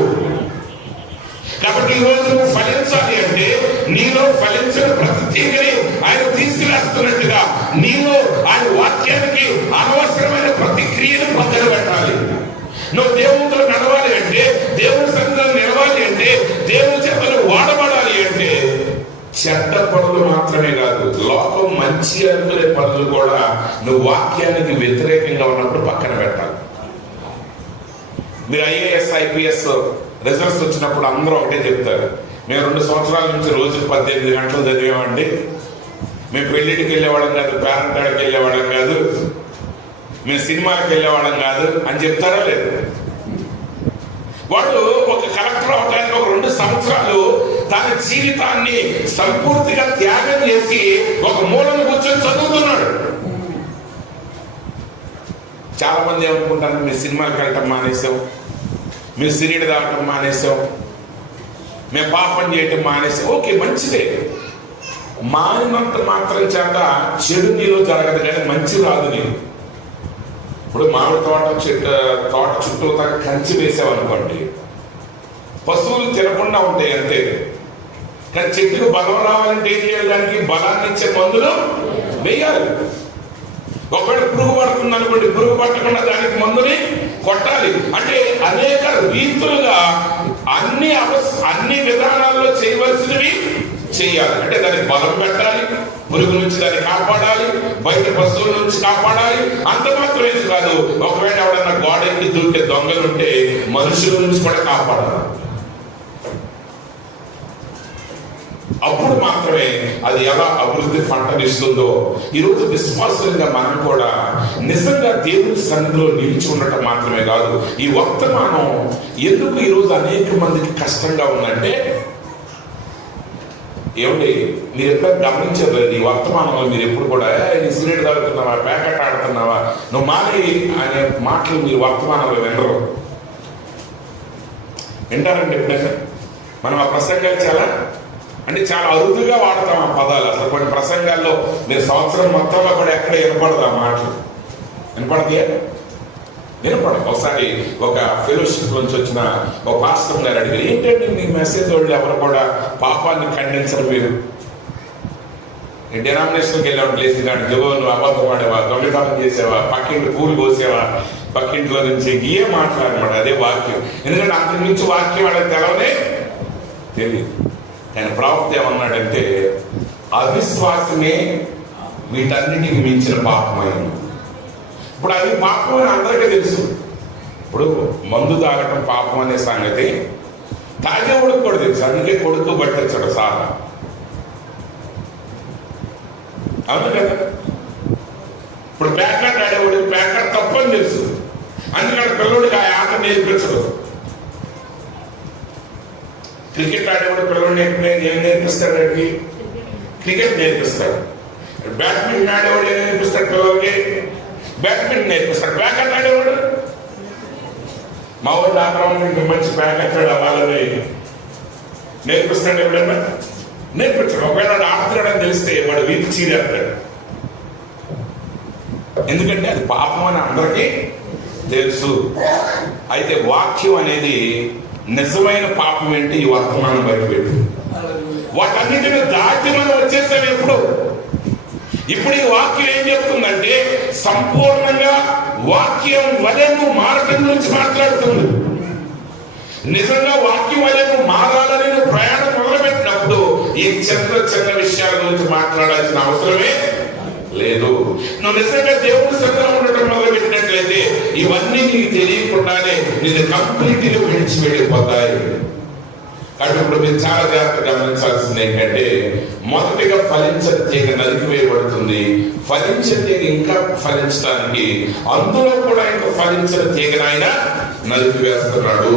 కాబట్టి ఈ రోజు నువ్వు ఫలించాలి అంటే నీలో ఫలించిన ప్రతి తీగని ఆయన తీసుకురాస్తున్నట్టుగా నీలో ఆయన వాక్యానికి అనవసరమైన ప్రతిక్రియను పక్కన పెట్టాలి. నువ్వు దేవుడితో నడవాలి అంటే, దేవుడి సన్నిధిలో నిలవాలి అంటే, దేవుడి చేతలు వాడబడాలి అంటే చెడ్డ పనులు మాత్రమే కాదు, లోకం మంచి అనుకునే పనులు కూడా నువ్వు వాక్యానికి వ్యతిరేకంగా ఉన్నప్పుడు పక్కన పెట్టాలి. మీరు ఐఏఎస్ ఐపీఎస్ రిజల్ట్స్ వచ్చినప్పుడు అందరూ ఒకటే చెప్తారు, మేము 2 సంవత్సరాల నుంచి రోజుకు 18 గంటలు చదివామండి, మేము పెళ్లిటికి వెళ్ళేవాళ్ళం కాదు, పేరెంటాడికి వెళ్ళేవాళ్ళం కాదు, మేము సినిమాలకు వెళ్ళేవాళ్ళం కాదు అని చెప్తారా లేదు? వాడు ఒక కలెక్టర్ అవడానికి ఒక 2 సంవత్సరాలు తన జీవితాన్ని సంపూర్తిగా త్యాగం చేసి ఒక మూలను కూర్చొని చదువుతున్నాడు. చాలా మంది ఏమనుకుంటారు, మేము సినిమాకి వెళ్ళటం మానేసాం, మేము సిరిడి తాగటం మానేసాం, మేము పాపం చేయటం మానేసాం. ఓకే, మంచిదే. మానినంత మాత్రం చేత చెడు నీలో జరగదు, కానీ మంచి రాదు. నేను ఇప్పుడు మామిడి తోట చుట్టూ కంచి వేసామనుకోండి, పశువులు తినకుండా ఉంటాయి అంతే. కానీ చెట్టుకు బలం రావాలంటే ఏం చేయాలి? దానికి బలాన్ని ఇచ్చే మందులు వేయాలి. ఒకవేళ పురుగు పడుతుంది అనుకోండి, పురుగు పట్టకుండా దానికి మందుని కొట్టాలి. అంటే అనేక రీతులుగా అన్ని విధానాల్లో చేయవలసినవి చేయాలి. అంటే దానికి బలం పెట్టాలి, పురుగు నుంచి దాన్ని కాపాడాలి, బయట పశువుల నుంచి కాపాడాలి. అంత మాత్రమే కాదు, ఒకవేళ ఎవడన్నా గోడెక్కి దూకే దొంగలు ఉంటే మనుషుల నుంచి కూడా కాపాడాలి. అప్పుడు మాత్రమే అది ఎలా అభివృద్ధి పంటనిస్తుందో ఈరోజు విశ్వాసంగా మనం కూడా నిజంగా దేవుని సన్నిధిలో నిలిచి ఉండటం మాత్రమే కాదు, ఈ వర్తమానం ఎందుకు ఈరోజు అనేక మందికి కష్టంగా ఉందంటే, ఏమండి మీరు ఎప్పుడు గమనించారు ఈ వర్తమానంలో మీరు ఎప్పుడు కూడా నీ సిగరెట్ తాగుతున్నావా, ప్యాకెట్ ఆడుతున్నావా, నువ్వు మానే అనే మాటలు మీరు వర్తమానంలో వినరు. వింటారండి ఎప్పుడైనా? మనం ఆ ప్రసంగాలు చాలా అరుదుగా వాడతాం ఆ పదాలు. అసలు కొన్ని ప్రసంగాల్లో నేను సంవత్సరం మొత్తంలో కూడా ఎక్కడ వినపడదు ఆ మాటలు. వినపడతాయా? వినపడదు. ఒకసారి ఒక ఫెలోషిప్ నుంచి వచ్చిన ఒక పాస్టర్ గారు అడిగారు, ఏంటంటే మీ మెసేజ్ వాళ్ళు ఎవరు కూడా పాపాన్ని ఖండించరు, మీరు డినామినేషన్కి వెళ్ళావు ప్లేస్ కానీ నువ్వు అబద్ధం వాడేవా, దొంగతనం చేసేవా, పక్కింటి పూలు కోసేవా, పక్కింట్లో నుంచి ఏ మాట్లాడమాట అదే వాక్యం. ఎందుకంటే అంతకు మించి వాక్యం వాళ్ళకి తెలవనే తెలియదు. ఆయన ప్రవక్త ఏమన్నాడంటే, అవిశ్వాసమే వీటన్నిటికి మించిన పాపమైంది. ఇప్పుడు అది పాపం అని అందరికీ తెలుసు. ఇప్పుడు మందు తాగటం పాపం అనే సంగతి తాగేవాడికి కూడా తెలుసు, అందుకే కొడుకు పట్టించాడు సార్. అవును కదా? ఇప్పుడు ప్యాకెట్ ఆడేవాడికి ప్యాకెట్ తప్పని తెలుసు, అందుకని పిల్లడికి ఆ ఆట నేర్పించడు. క్రికెట్ ఆడేవాడు పిల్లలు ఏం నేర్పిస్తాడు? క్రికెట్ నేర్పిస్తాడు. బ్యాడ్మింటన్ ఆడేవాడు ఏం నేర్పిస్తాడు? పిల్లలకి బ్యాడ్మింటన్ నేర్పిస్తాడు. ప్యాకెట్ ఆడేవాడు మా వాళ్ళు ఆక్రమణ మంచి ప్యాకెట్ వాళ్ళని నేర్పిస్తాడు. ఎవడన్నా నేర్పించాడు. ఒకవేళ వాడు ఆడుతున్నాడని తెలిస్తే వాడు వీధి చీరేస్తాడు. ఎందుకంటే అది పాపం అని అందరికీ తెలుసు. అయితే వాక్యం అనేది నిజమైన పాపం ఏంటి ఈ వర్తమానం బయటపెట్టి వాటన్నిటిని దాటి మనం వచ్చేసాం. ఇప్పుడు ఈ వాక్యం ఏం చెప్తుందంటే, సంపూర్ణంగా వాక్యం వలె నువ్వు మారటం గురించి మాట్లాడుతుంది. నిజంగా వాక్యం వలె నువ్వు మారాలని నువ్వు ప్రయాణం మొదలుపెట్టినప్పుడు ఈ చిన్న విషయాల గురించి మాట్లాడాల్సిన అవసరమే లేదు. నువ్వు నిజంగా దేవుడి సన్నిధిలో ఉండటం మొదలుపెట్టినట్లయితే ఇవన్నీ నీకు తెలియకుండానే నేను కంప్లీట్గా విడిచి వెళ్ళిపోతాయి. కాబట్టి ఇప్పుడు మీరు చాలా జాగ్రత్తగా గమనించాల్సింది ఏంటంటే, మొదటిగా ఫలించని తీగ నరికివేయబడుతుంది. ఫలించని తీగ ఇంకా ఫలించడానికి అందులో కూడా ఇంకా ఫలించని తీగను ఆయన నరికివేస్తున్నాడు.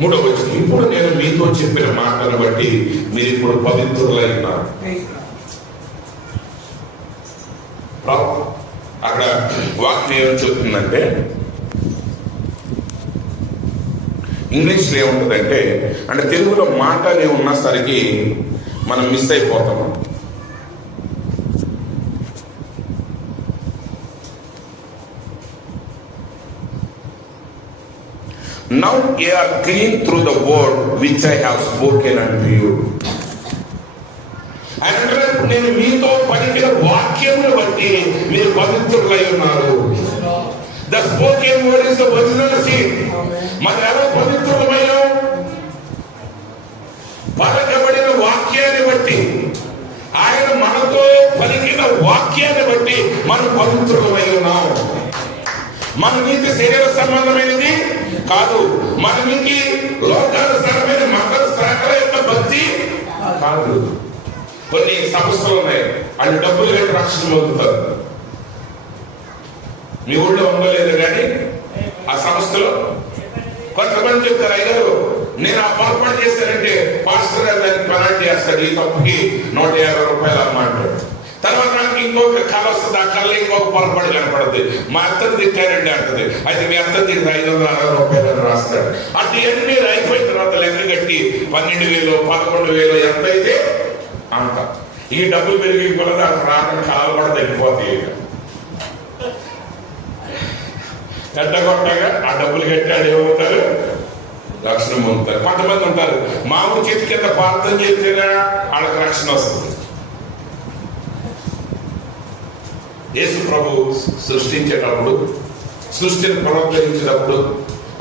మూడవ వచనం, ఇప్పుడు నేను మీతో చెప్పిన మాటను బట్టి మీరు ఇప్పుడు పవిత్రులై ఉన్నారు. అక్కడ వాక్యం ఏమని చెప్తుందంటే, ఇంగ్లీష్లో ఏముంటుందంటే, అంటే తెలుగులో మాట అనే ఉన్నసరికి మనం మిస్ అయిపోతాము. Now ye are clean through the word which I have spoken unto you. అంటే నేను మీతో పలికిన వాక్యమును బట్టి మీరు పవిత్రులై ఉన్నారు. The spoken word is the original seed. మనం ఎవరు పవిత్రులమయ్యాం? పలకబడిన వాక్యాన్ని బట్టి, ఆయన మనతో పలికిన వాక్యాన్ని బట్టి మనం పవిత్రులమై ఉన్నాం. మన నీతి శరీర సంబంధమైనది కాదు, మన నీతి లోకానుసారమైన మత శాఖల యొక్క భక్తి కాదు. కొన్ని సంస్థలు ఉన్నాయి, వాళ్ళు డబ్బులు కట్టి రక్షణ పొందుతారు. మీ ఊళ్ళో ఉండలేదు కానీ ఆ సంస్థలో కొంతమంది చెప్తారు, అయ్యారు నేను ఆ పొరపాటు చేశానంటే పాస్టర్ గారు దానికి పెనాల్టీ వేస్తాడు, ఈ తప్పుకి 150 రూపాయలు అమ్మంటాడు. తర్వాత నాకు ఇంకొక కళ వస్తుంది, ఆ కళ ఇంకొక పొరపాటు కనపడుతుంది, మా అత్తను తిట్టారండి అంటది. అయితే మీ అత్తను తిట్టి 560 రూపాయలు అని రాస్తాడు. అటు ఎన్ని అయిపోయిన తర్వాత లెక్క కట్టి 12,000 11,000 ఎంత అయితే అంత. ఈ డబ్బులు పెరిగి కూడా రాకుండా కాలు కూడా తగ్గిపోతాయి. పెద్ద కొట్టగా ఆ డబ్బులు కట్టాడు ఏమవుతారు? రక్షణ పొందుతారు. కొంతమంది ఉంటారు, మామూలు చేతి కింద ప్రార్థన చేస్తేనే వాళ్ళకి రక్షణ వస్తుంది. యేసు ప్రభు సృష్టించేటప్పుడు, సృష్టిని పునరుద్ధరించేటప్పుడు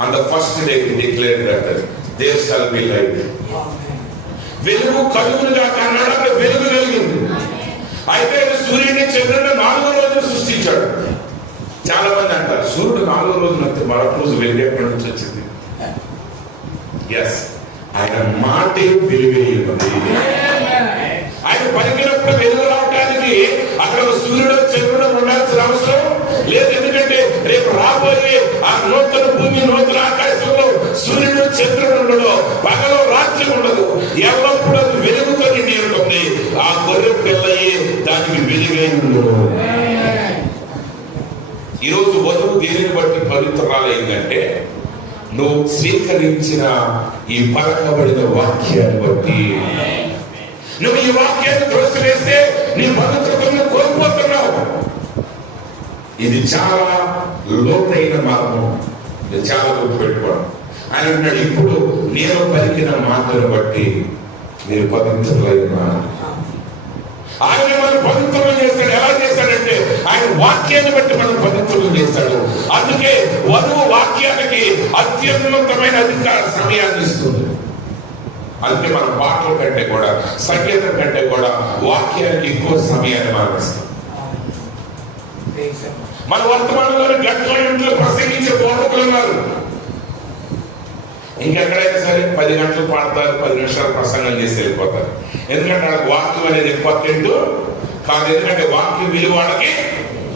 on the first day he declared that there shall be light. వెలుగు కలుగునుగా కన్నాడు, అక్కడ వెలుగు కలిగింది. అయితే సూర్యుడిని చంద్రుడిని 4వ రోజు సృష్టించాడు. చాలా మంది అంటారు సూర్యుడు 4వ రోజున మరొక రోజు వెలుగు ఎక్కడి నుంచి వచ్చింది? ఎస్, ఆయన మాటే వెలుగైనది. ఆయన పలికినప్పుడు వెలుగు రావడానికి అక్కడ సూర్యుడు చంద్రుడు ఉండాల్సిన అవసరం లేదు. ఎందుకంటే రేపు రాబోయే ఆ నూతన భూమి నూతన ఆకాశంలో సూర్యుడు చంద్రుడు ఉండడు, పగలు రాత్రి ఉండదు, ఎల్లప్పుడూ అది వెలుగుతో నిండి ఉంటుంది. ఆ గొర్రె పిల్లయే దానికి వెలుగై ఉండదు. ఈరోజు వధువు దేనిని బట్టి పవిత్రాలైందంటే నువ్వు స్వీకరించిన ఈ పలకబడిన వాక్యాన్ని బట్టి. నువ్వు ఈ వాక్యాన్ని త్రోసివేస్తే నీ పవిత్రతను కోల్పోతున్నావు. ఇది చాలా లోతైన మార్గం, ఇది చాలా గుర్తుపెట్టుకోవడం. ఆయన అంటాడు, ఇప్పుడు నేను పలికిన మాటను బట్టి మీరు పవిత్రులైనా. ఆయన మనం పవిత్రులు చేస్తాడు. ఎలా చేస్తాడంటే ఆయన వాక్యాన్ని బట్టి మనం పవిత్రులు చేస్తాడు. అందుకే వధువు వాక్యానికి అత్యున్నతమైన అధికార సమయాన్ని ఇస్తుంది. అందుకే మన పాటల కంటే కూడా సంగీతం కంటే కూడా వాక్యానికి ఎక్కువ సమయాన్ని మనం ఇస్తాం. మన వర్తమానంలో గంటల ఇంట్లో ప్రసంగించే బోధకులు ఉన్నారు. ఇంకెక్కడైనా సరే 10 గంటలు పాడతారు, 10 నిమిషాలు ప్రసంగం చేసి వెళ్ళిపోతారు. ఎందుకంటే వాళ్ళకి వాక్యం అనేది ఇంపార్టెంట్ కాదు, ఎందుకంటే వాక్యం విలువ వాళ్ళకి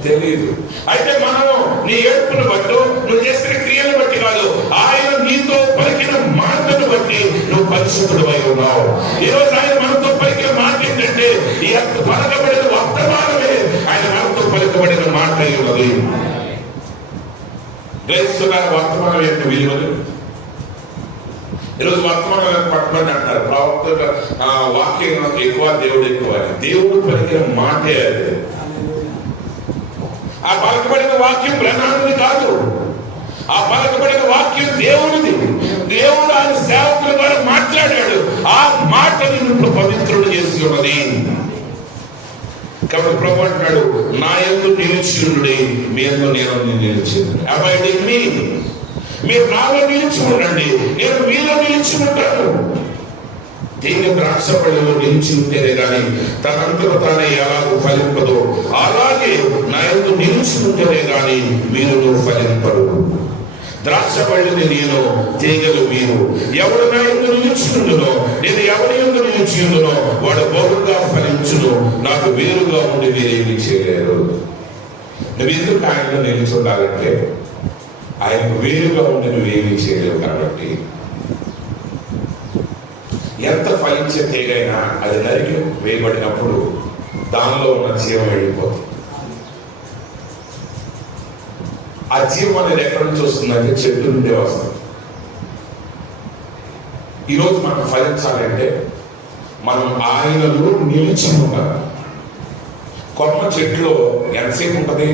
తెలియదు. అయితే మనం నీ ఏడుపును బట్టి, నువ్వు చేసిన క్రియను బట్టి కాదు, ఆయన నీతో పలికిన మాటను బట్టి నువ్వు పరిశుద్ధుడు అయి ఉన్నావు. ఈరోజు ఆయన మనతో పలికిన మాట ఏంటంటే ఈ పలకబడిన వర్తమానమే ఆయన మనతో పలికబడిన మాట అయి ఉన్నది. గ్రహిస్తున్నారు వర్తమానం యొక్క విలువలు. ఈరోజు వర్తమానాలను పట్టుకొని అంటారు ప్రవక్త వాక్యం ఎక్కువ, దేవుడు ఎక్కువ. దేవుడు పలికిన మాటే అది. ఆ పలకబడిన వాక్యం బ్రహ్మాండది కాదు, ఆ పలకబడిన వాక్యం దేవుడిది. దేవుడు ఆయన సేవకుల ద్వారా మాట్లాడాడు. ఆ మాటని నువ్వు పవిత్రుడు చేసి ఉన్నది. కాబట్టి ప్రభు అంటాడు, నా యందు నిలిచియుండుడి, మీ యందు నేను నిలిచి. అబాయిడింగ్ మీ, మీరు నాలో నిలిచి ఉండండి, నేను మీలో నిలిచి ఉంటాను. తీగ ద్రాక్ష పళ్ళలో నిలిచి ఉంటేనే కానీ తనంతట తానే ఎలాగో ఫలింపదో, అలాగే నా యందు నిలిచి ఉంటేనే కానీ మీరు ఫలింపరు. ద్రాక్ష పళ్ళని నేను, తీగలు మీరు. ఎవడు నా యందు నిలిచి ఉండునో, నేను ఎవరి యందు నిలిచి ఉండునో వాడు బహుగా ఫలించును. నాకు వేరుగా ఉండి మీరేమి చేయలేరు. నువ్వు ఎందుకు ఆయనలో నిలిచి ఉండాలంటే ఆయనకు వేరుగా ఉండి నువ్వేమీ చేయలేవు. కాబట్టి ఎంత ఫలించే తీగైనా అది నరికి వేయబడినప్పుడు దానిలో ఉన్న జీవం వెళ్ళిపోతుంది. ఆ జీవం అనేది ఎక్కడి నుంచి వస్తుందంటే చెట్టు నుండే వస్తుంది. ఈరోజు మనం ఫలించాలంటే మనం ఆయనలో నిలిచి ఉండాలి. కొమ్మ చెట్లో ఎంతసేపు ఉంటుంది?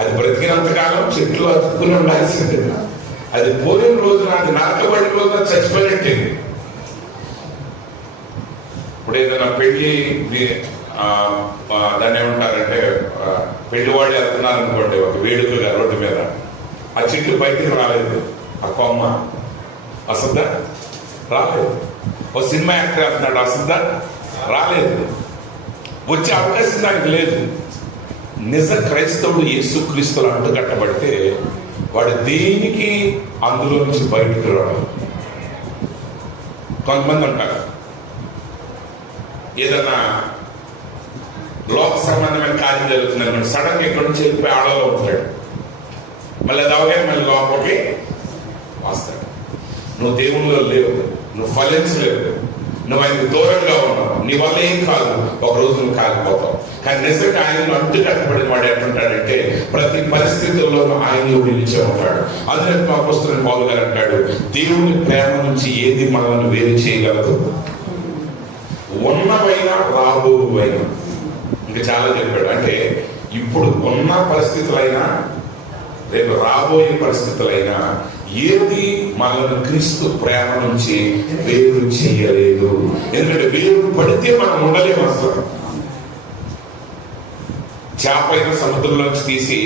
అది బ్రతికినంత కాలం చెట్లు అతుక్కుని ఉండాల్సింది. అది పోయిన రోజున, అది నరకబడిన రోజున చచ్చిపోయినట్టే. ఇప్పుడు ఏదైనా పెళ్లి దాన్ని ఏమంటారంటే పెళ్లి వాళ్ళు వెళ్తున్నారు అనుకోండి ఒక వేడుకగా రోడ్డు మీద, ఆ చెట్టు బయటికి రాలేదు, ఆ కొమ్మ వస్తుందా? రాలేదు. ఓ సినిమా యాక్టర్ వెళ్తున్నాడు, వస్తుందా? రాలేదు. వచ్చే అవకాశం దానికి లేదు. నిజ క్రైస్తవుడు యేసుక్రీస్తులు అంటుకట్టబడితే వాడు దేనికి అందులో నుంచి బయటకు రావడం. కొంతమంది అంటారు ఏదన్నా లోక సంబంధమైన కార్యం జరుగుతుంది, సడన్ గా ఇక్కడ నుంచి వెళ్ళిపోయి ఆడలో ఉంటాడు, మళ్ళీ అది అవగానే మళ్ళీ లోపలికి వస్తాడు. నువ్వు దేవునిలో లేవు, నువ్వు ఫలించలేవు, నువ్వు ఆయనకు దూరంగా ఉన్నావు, నీ వల్ల ఏం కాదు, ఒక రోజు నువ్వు కాలిపోతావు. కానీ నిజంగా ఆయన అంటు కట్టబడిన వాడు ఎట్లుంటాడంటే ప్రతి పరిస్థితుల్లోనూ ఆయనలో నిలిచే ఉంటాడు. అందులో మా పుస్తకం పౌలు గారు అంటాడు, దేవుని ప్రేమ నుంచి ఏది మనల్ని వేరు చేయగలదు? ఉన్నవైనా రాబోవైనా. ఇంకా చాలా చెప్పాడు. అంటే ఇప్పుడు ఉన్న పరిస్థితులైనా రేపు రాబోయే పరిస్థితులైనా ఏది మనల్ని క్రీస్తు ప్రేమ నుంచి వేరు చేయలేదు. ఎందుకంటే వేరు పడితే మనం ఉండలేము. అసలు చేప అయిన సముద్రంలోంచి తీసి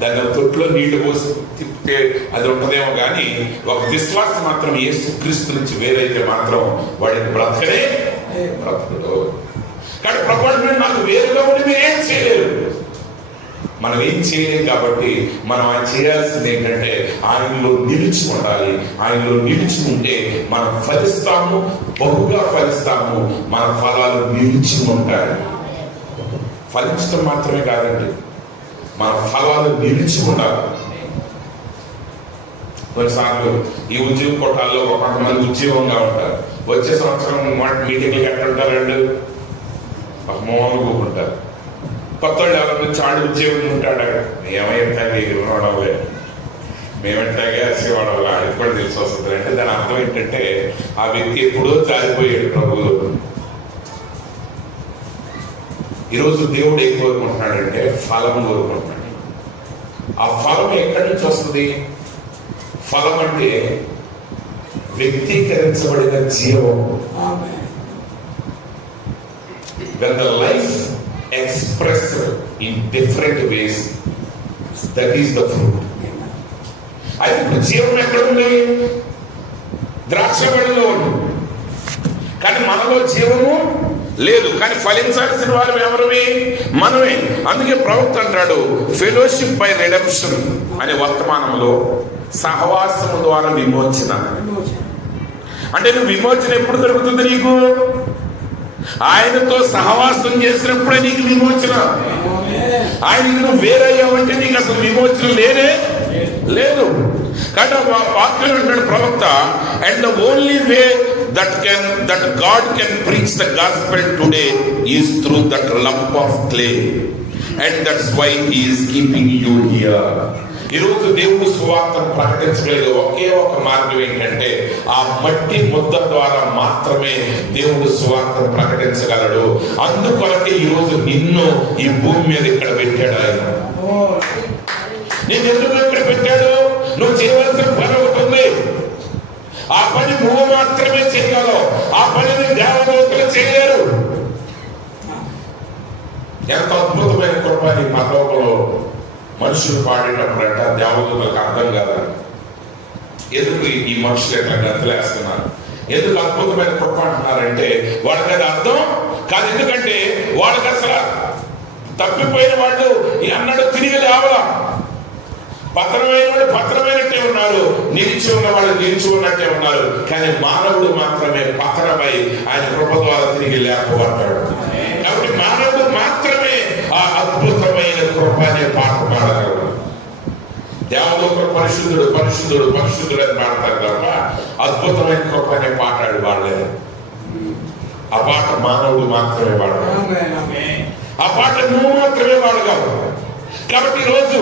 దాన్ని తొట్టులో నీళ్లు పోసి తిప్పితే అది ఉంటదేమో కానీ ఒక విశ్వాసం మాత్రం యేసు క్రీస్తు నుంచి వేరైతే మాత్రం వాడికి బ్రతకడే బ్రతకడు. కానీ ప్రపంచం నాకు వేరుగా ఉండి మీరు ఏం చేయలేరు. మన మనం ఏం చేయలేం కాబట్టి మనం ఆయన చేయాల్సింది ఏంటంటే ఆయనలో నిలిచి ఉండాలి. ఆయనలో నిలిచి ఉంటే మనం ఫలిస్తాము, బహుగా ఫలిస్తాము. మన ఫలాలు నిలిచి ఉంటాయి. ఫలించడం మాత్రమే కాదండి, మన ఫలాలు నిలిచి ఉండాలి. కొన్నిసార్లు ఈ ఉద్యోగ కోటాల్లో కొంతమంది ఉద్యోగంగా ఉంటారు. వచ్చే సంవత్సరం మీటింగ్లు ఎట్టుంటారండి, ఒక మోహన్ కూకుంటారు. కొత్త వాళ్ళు ఎవరి చాడు ఉద్యోగం ఉంటాడు. ఏమైంటాగే ఇవ్వడంలే, మేమంటాగే అసేవాడవల్ల ఆడికి కూడా తెలిసి వస్తుంది. అంటే దాని అర్థం ఏంటంటే ఆ వ్యక్తి ఎప్పుడో జారిపోయాడు ప్రభువు. ఈరోజు దేవుడు ఏం కోరుకుంటున్నాడంటే ఫలం కోరుకుంటున్నాడు. ఆ ఫలం ఎక్కడి నుంచి వస్తుంది? ఫలం అంటే వ్యక్తీకరించబడిన జీవం. When the life expressed in different ways, that is the fruit. అయితే ఇప్పుడు జీవం ఎక్కడుంది? ద్రాక్షబడిలో ఉంది, కానీ మనలో జీవము లేదు. కానీ ఫలించాల్సిన వారు ఎవరివి? మనమే. అందుకే ప్రవక్త అంటాడు, ఫెలోషిప్ బై రిడెంప్షన్ అనే వర్తమానంలో సహవాసము ద్వారా విమోచన. అంటే నువ్వు విమోచన ఎప్పుడు దొరుకుతుంది నీకు? ఆయనతో సహవాసం చేసినప్పుడే నీకు విమోచన. ఆయనకి నువ్వు వేరయ్యావంటే నీకు అసలు విమోచన లేనే లేదు. కాబట్టి వాక్యం అంటాడు ప్రవక్త, and the only way that God can preach the gospel today is through that lump of clay, and that's why he is keeping you here. ఈరోజు దేవుడు సువార్తను ప్రకటించగలిగే ఒకే ఒక మార్గం ఏంటంటే ఆ మట్టి ముద్ద ద్వారా మాత్రమే దేవుడు సువార్తను ప్రకటించగలడు. అందుకొరకే ఈరోజు నిన్ను ఈ భూమి మీద ఇక్కడ పెట్టాడు ఆయన. నేను ఎందుకు ఇక్కడ పెట్టాడు? నువ్వు చేయవలసిన పని ఒకటి ఉంది. ఆ పని నువ్వు మాత్రమే చేయగలవు. ఆ పనిని దేవదూతలు చేయలేరు. ఎంత అద్భుతమైన కృప నీ పరలోకంలో. మనుషులు పాడేటప్పుడంట దేవదూతలకు అర్థం కాదు ఎందుకు ఈ మనుషులు ఎట్లా గంతులేస్తున్నారు, ఎందుకు అద్భుతమైన కృప అంటున్నారంటే వాళ్ళకి అది అర్థం కాదు. ఎందుకంటే వాళ్ళకి అసలు తప్పిపోయిన వాళ్ళు అన్నాడు తిరిగి లేవలా. పత్రమైన వాడు పత్రమైనట్టే ఉన్నారు, నిలిచి ఉన్న వాళ్ళు నిలిచి ఉన్నట్టే ఉన్నారు. కానీ మానవుడు మాత్రమే పత్రమై ఆయన కృప ద్వారా తిరిగి లేకపోతాడు. కాబట్టి మానవుడు మాత్రమే ఆ అద్భుతమైన కృప అనే పాట పాడగలడు. దేవదూతలు పరిశుద్ధుడు పరిశుద్ధుడు పరిశుద్ధుడు అని పాడతారు తప్ప అద్భుతమైన కృప అనే పాటాడు పాడలేదు. ఆ పాట మానవుడు మాత్రమే పాడగలడు. ఆ పాట నువ్వు మాత్రమే పాడగలవు. కాబట్టి ఈరోజు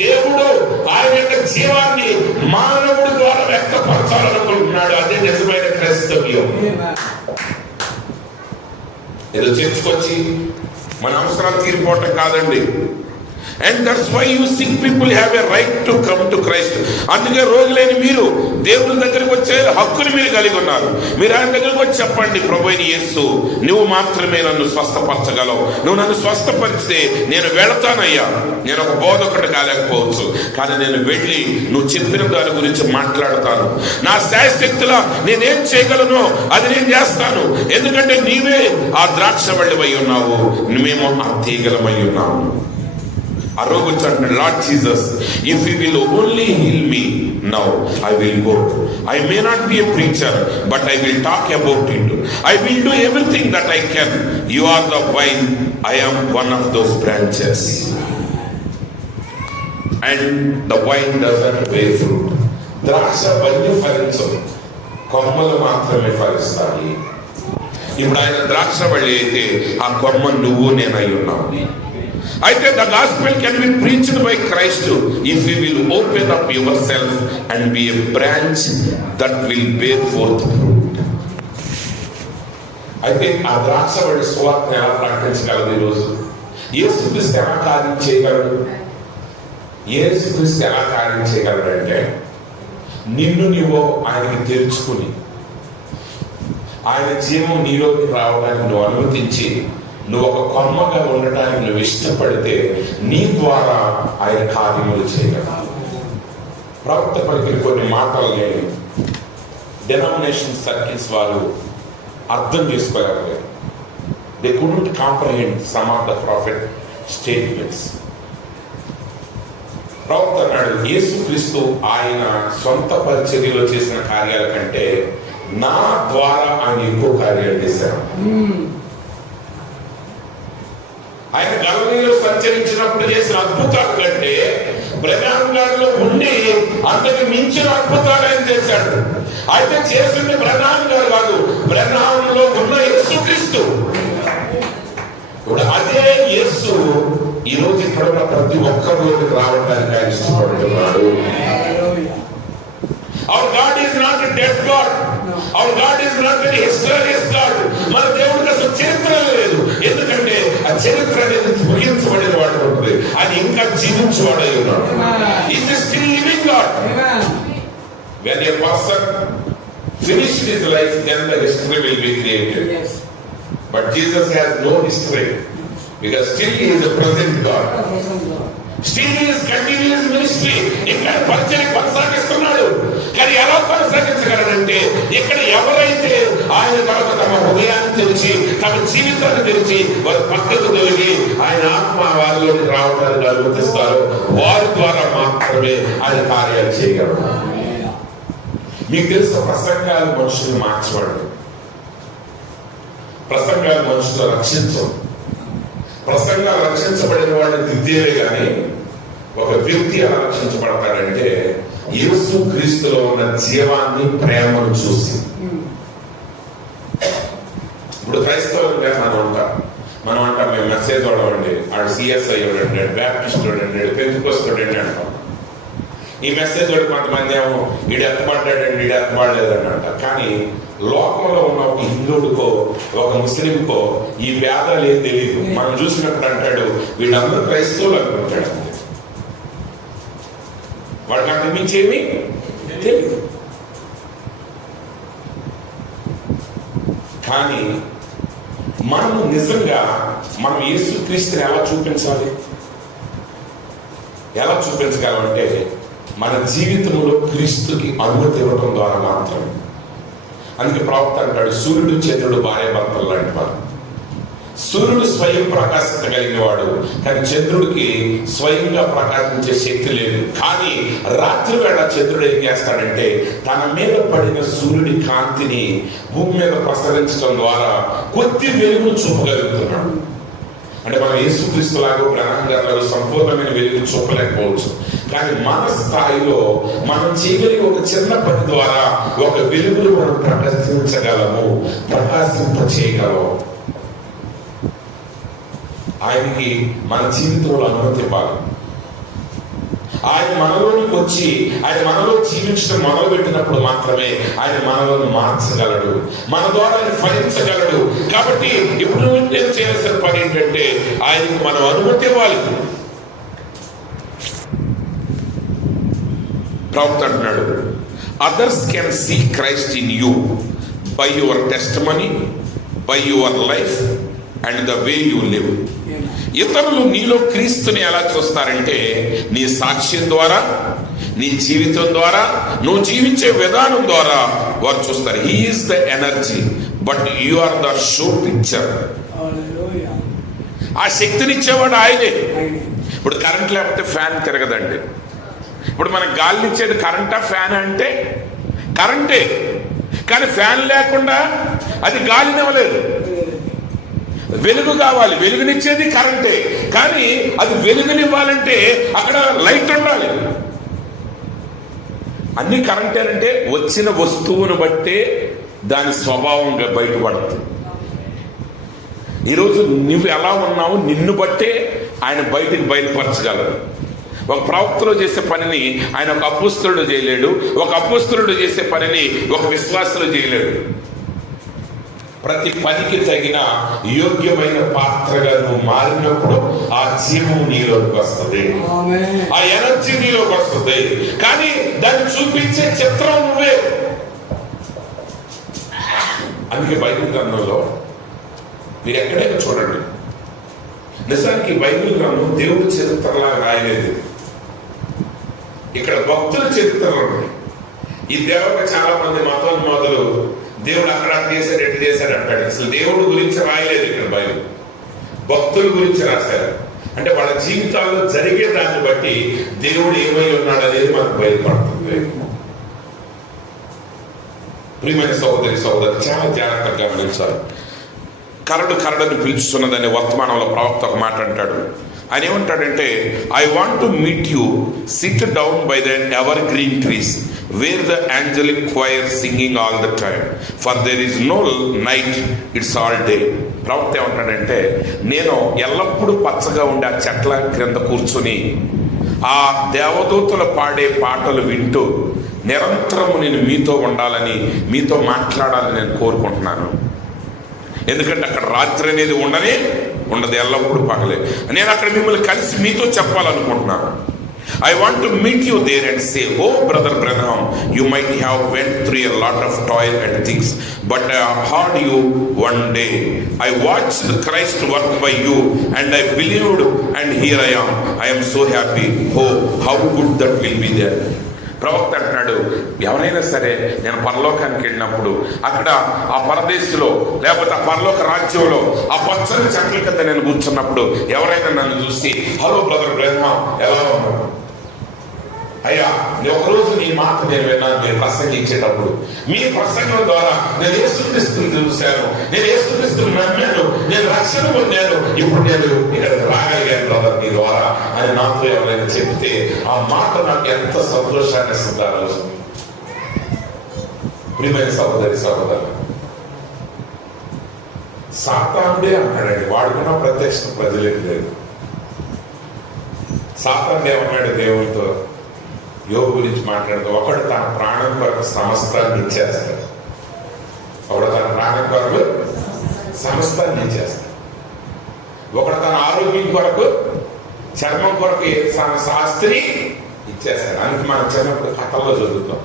దేవుడు ఆయన యొక్క జీవాన్ని మానవుడి ద్వారా వ్యక్తపరచాలనుకుంటున్నాడు. అదే నిజమైన క్రైస్తవ్యం. ఏదో చర్చకొచ్చి మన అవసరాలు తీరిపోవటం కాదండి. And that's why you sick people have a right to come to Christ. అందుకే రోగులైన మీరు దేవుని దగ్గరికి వచ్చే హక్కుని మీరు కలిగి ఉన్నారు. మీరు ఆయన దగ్గరికి వచ్చి చెప్పండి, ప్రభువైన యేసు నువ్వు మాత్రమే నన్ను స్వస్థపరచగలవు. నువ్వు నన్ను స్వస్థపరిస్తే నేను వెళతానయ్యా. నేను ఒక బోధకుడు కాలేకపోవచ్చు, కానీ నేను వెళ్ళి నువ్వు చెప్పిన దాని గురించి మాట్లాడతాను. నా శాయశక్తిలో నేనేం చేయగలను అది నేను చేస్తాను. ఎందుకంటే నీవే ఆ ద్రాక్షవల్లివై ఉన్నావు, మేము ఆ తీగలమై ఉన్నాము. ఆ రోగి అంటున్నాడు, Lord Jesus, if you will only heal me now I will go. I may not be a preacher but I will talk about it. I will do everything that I can. You are the vine, I am one of those branches. And the vine doesn't bear fruit. ద్రాక్ష వల్లి ఫలించదు, కొమ్మలు మాత్రమే ఫలిస్తాయి. ఇప్పుడు ఆయన ద్రాక్ష వల్లి అయితే ఆ కొమ్మ నువ్వు నేనై ఉన్నావు. అయితే the gospel can be preached by Christ if we will open up yourself and be a branch that will bear forth fruit. అయితే ఆ ద్రాక్షవల్లి సువార్తను ఎలా ప్రకటించగలదు? ఈరోజు యేసుక్రీస్తు ఎలా కార్యం చేయగలడు? యేసుక్రీస్తు ఎలా కార్యం చేయగలడు అంటే నిన్ను నువ్వు ఆయనకి తెరుచుకుని ఆయన జీవం నీలోకి రావడానికి నువ్వు అనుమతించి నువ్వు ఒక కొమ్మగా ఉండటానికి నువ్వు ఇష్టపడితే నీ ద్వారా ఆయన కార్యములు చేయగలవు. ప్రవక్త పలికిన కొన్ని మాటలని డెనామినేషన్ సర్కిల్స్ వారు అర్థం చేసుకోలేకపోయారు. They couldn't comprehend some of the profit statements. ప్రవక్త అన్నాడు, యేసుక్రీస్తు ఆయన సొంత పరిచర్యలో చేసిన కార్యాల కంటే నా ద్వారా ఆయన ఎక్కువ కార్యాలు చేశారు. ఆయన గలిలయలో సంచరించినప్పుడు చేసిన అద్భుతాల కంటే బ్రహ్మాం గారిలో ఉండి అంతకు మించిన అద్భుతాలు ఆయన చేశాడు. అయితే చేసింది బ్రహ్మాం గారు కాదు, బ్రహ్మాంలో ఉన్న యేసుక్రీస్తు. ఇప్పుడు అదే యేసు ఈ రోజు ఇక్కడ ఉన్న ప్రతి ఒక్కరిలోకి రావడానికి ఆయన ఇష్టపడుతున్నాడు. Our God is not a dead God. Our God is not a historious God. మన దేవుడికి అసలు చరిత్ర లేదు. ఎందుకంటే ఆ చరిత్ర అనేది ముగించబడిన వాడు ఉంటుంది, అది ఇంకా జీవించేవాడై ఉన్నాడు. He is still living God. When a person finished his life, then the history will be created. But Jesus has no history because still he is a present God. Still he is continuous ministry. ఇక్కడ పరిచయం కొనసాగిస్తున్నాడు. కానీ ఎలా కొనసాగించగలడంటే ఇక్కడ ఎవరైతే ఆయన కొరకు తమ హృదయాన్ని తెరిచి తమ జీవితాన్ని తెరిచి వారి పక్కకు తొలగి ఆయన ఆత్మ వారిలోకి రావడానికి అనుమతిస్తారు, వారి ద్వారా మాత్రమే ఆయన కార్యాలు చేయగలరు. మీకు తెలిసిన ప్రసంగాలు మనుషులు మార్చబడదు, ప్రసంగాలు మనుషులు రక్షించవు. ప్రసంగాలు రక్షించబడిన వాళ్ళని దిద్దేవే కానీ ఒక వ్యక్తి ఎలా రక్షించబడతాడంటే యేసు క్రీస్తులో ఉన్న జీవాన్ని, ప్రేమను చూసి. ఇప్పుడు క్రైస్తవులుగా మనం అంటాం మేము మెసేజ్ వాడవండి, ఆడు సిఎస్ఐ అన్నాడు, బ్యాప్టిస్ట్ అన్నాడు, పెంతుకొస్తాడండి అంటాం. ఈ మెసేజ్ వాడు కొంతమంది ఏమో వీడు ఎత్తపడ్డాడండి, వీడు ఎత్తపడలేదని అంటారు. కానీ లోకంలో ఉన్న ఒక హిందువుడికో ఒక ముస్లింకో ఈ భేదాలు ఏం తెలియదు. మనం చూసినప్పుడు అంటాడు వీళ్ళందరూ క్రైస్తవులు అనుకుంటాడు, వాడికి అంత మించేమి తెలియదు. కానీ మనము నిజంగా మనం యేసుక్రీస్తుని ఎలా చూపించాలి, ఎలా చూపించగలమంటే మన జీవితంలో క్రీస్తుకి అనుమతి ఇవ్వడం ద్వారా మాత్రమే. అందుకే ప్రవక్త అంటాడు, సూర్యుడు చంద్రుడు భార్య భర్తలు లాంటి వారు. సూర్యుడు స్వయం ప్రకాశించగలిగిన వాడు, కానీ చంద్రుడికి స్వయంగా ప్రకాశించే శక్తి లేదు. కానీ రాత్రి వేళ చంద్రుడు ఏం చేస్తాడంటే తన మీద పడిన సూర్యుడి కాంతిని భూమి మీద ప్రసరించడం ద్వారా కొద్ది వెలుగు చూపగలుగుతున్నాడు. అంటే మనం యేసుక్రీస్తులాగా బ్రహ్మాం గారిలో సంపూర్ణమైన వెలుగు చూపలేకపోవచ్చు, కానీ మన స్థాయిలో మనం చేయగలిగే ఒక చిన్న పని ద్వారా ఒక వెలుగును మనం ప్రకాశించగలము, ప్రకాశింప చేయగలము. ఆయనకి మన జీవితంలో అనుమతి ఇవ్వాలి. ఆయన మనలోనికి వచ్చి ఆయన మనలో జీవించడం మొదలు పెట్టినప్పుడు మాత్రమే ఆయన మనలను మార్చగలడు, మన ద్వారా ఆయన ఫలించగలడు. కాబట్టి ఇప్పుడు నేను చేయాల్సిన పని ఏంటంటే ఆయనకు మనం అనుమతి ఇవ్వాలి. ప్రవక్త అంటున్నాడు, others can see Christ in you by your testimony, by your life and the way you live. ఇతరులు నీలో క్రీస్తుని ఎలా చూస్తారంటే నీ సాక్ష్యం ద్వారా, నీ జీవితం ద్వారా, నువ్వు జీవించే విధానం ద్వారా వారు చూస్తారు. He is the energy but you are the show picture. ఆ శక్తినిచ్చేవాడు ఆయనే. ఇప్పుడు కరెంట్ లేకపోతే ఫ్యాన్ తిరగదండి. ఇప్పుడు మనకు గాలినిచ్చేది కరెంటా ఫ్యాన్ అంటే కరెంటే, కానీ ఫ్యాన్ లేకుండా అది గాలినివ్వలేదు. వెలుగు కావాలి, వెలుగునిచ్చేది కరెంటే, కానీ అది వెలుగునివ్వాలంటే అక్కడ లైట్ ఉండాలి. అన్ని కరెంటేనంటే వచ్చిన వస్తువును బట్టే దాని స్వభావంగా బయటపడుతుంది. ఈరోజు నువ్వు ఎలా ఉన్నావు నిన్ను బట్టే ఆయన బయటికి బయలుపరచగలరు. ఒక ప్రవక్తలో చేసే పనిని ఆయన ఒక అపోస్తలుడు చేయలేడు, ఒక అపోస్తలుడు చేసే పనిని ఒక విశ్వాసులు చేయలేడు. ప్రతి పనికి తగిన యోగ్యమైన పాత్రగా నువ్వు మారినప్పుడు ఆ జీవం నీలోకి వస్తుంది, ఆ ఎనర్జీ నీలోకి వస్తుంది. కానీ దాన్ని చూపించే చిత్రం నువ్వే. అందుకే బైబిల్ గ్రంథంలో మీరు ఎక్కడైనా చూడండి, నిజానికి బైబిల్ గ్రంథం దేవుడి చరిత్రలాగా రాయలేదు, ఇక్కడ భక్తుల చరిత్రలో. ఈ దేవుడు చాలా మంది మతోన్మాదులు దేవుడు అక్కడ చేశాడు, ఎటు చేశాడు అంటాడు. అసలు దేవుడు గురించి రాయలేదు ఇక్కడ బైబిల్, భక్తుల గురించి రాశారు. అంటే వాళ్ళ జీవితాల్లో జరిగే దాన్ని బట్టి దేవుడు ఏమై ఉన్నాడు అనేది మనకు బయలుపడుతుంది. ప్రియమైన సహోదరి చాలా జాగ్రత్తగా గమనించాలి. కరడుని పిలుచుతున్నదని వర్తమానంలో ప్రవక్త ఒక మాట అంటాడు. ఆయన ఏమంటాడంటే, I want to meet you sit down by the evergreen trees where the angelic choir singing all the time for there is no night it's all day. ప్రవక్త ఏమంటాడంటే, నేను ఎల్లప్పుడూ పచ్చగా ఉండే ఆ చెట్ల క్రింద కూర్చొని ఆ దేవదూతలు పాడే పాటలు వింటూ నిరంతరము నేను మీతో ఉండాలని, మీతో మాట్లాడాలని నేను కోరుకుంటున్నాను. ఎందుకంటే అక్కడ రాత్రి అనేది ఉండదు, ఎల్లప్పుడూ పగలే. నేను అక్కడ మిమ్మల్ని కలిసి మీతో చెప్పాలనుకుంటున్నాను. I want to meet you there and say, oh brother Branham, you might have went through a lot of toil and things, but I heard you one day. I watched Christ work by you and I believed, and here I am. I am so happy. Oh, how good that will be there. ప్రవక్త అంటున్నాడు, ఎవరైనా సరే నేను పరలోకానికి వెళ్ళినప్పుడు అక్కడ ఆ పరదేశంలో లేకపోతే ఆ పరలోక రాజ్యంలో ఆ పచ్చని చెట్ల కింద నేను కూర్చున్నప్పుడు ఎవరైనా నన్ను చూసి, హలో బ్రదర్ బ్రహ్మం ఎలా ఉన్నాడు, అయ్యా ఒకరోజు నీ మాట నేను విన్నాను, నేను ప్రసంగించేటప్పుడు మీ ప్రసంగం ద్వారా నేను యేసుక్రీస్తుని చూశాను, నేను యేసుక్రీస్తుని నమ్మాను, నేను రక్షణ పొందాను, ఇప్పుడు నేను ఇక్కడ రాగలిగాను బ్రదర్ నీ ద్వారా అని నాతో ఎవరైనా చెప్తే ఆ మాట నాకు ఎంత సంతోషాన్ని ఇస్తుంది. ఆ రోజు ప్రియమైన సహోదరి సాతానుడే అన్నాడండి, వాడుకున్న ప్రత్యక్ష ప్రజలకి లేదు. సాతానుడు ఏమన్నాడు దేవుడితో యోగు గురించి మాట్లాడుతూ, ఒకడు తన ప్రాణం కొరకు సమస్తాన్ని ఇచ్చేస్తాడు, ఒకడు తన ప్రాణం కొరకు సమస్తాన్ని ఇచ్చేస్తాడు, ఒకడు తన ఆరోగ్యం కొరకు చర్మం కొరకు శాస్త్రి ఇచ్చేస్తాడు. అందుకే మనం చిన్నప్పుడు కథల్లో చదువుతాం,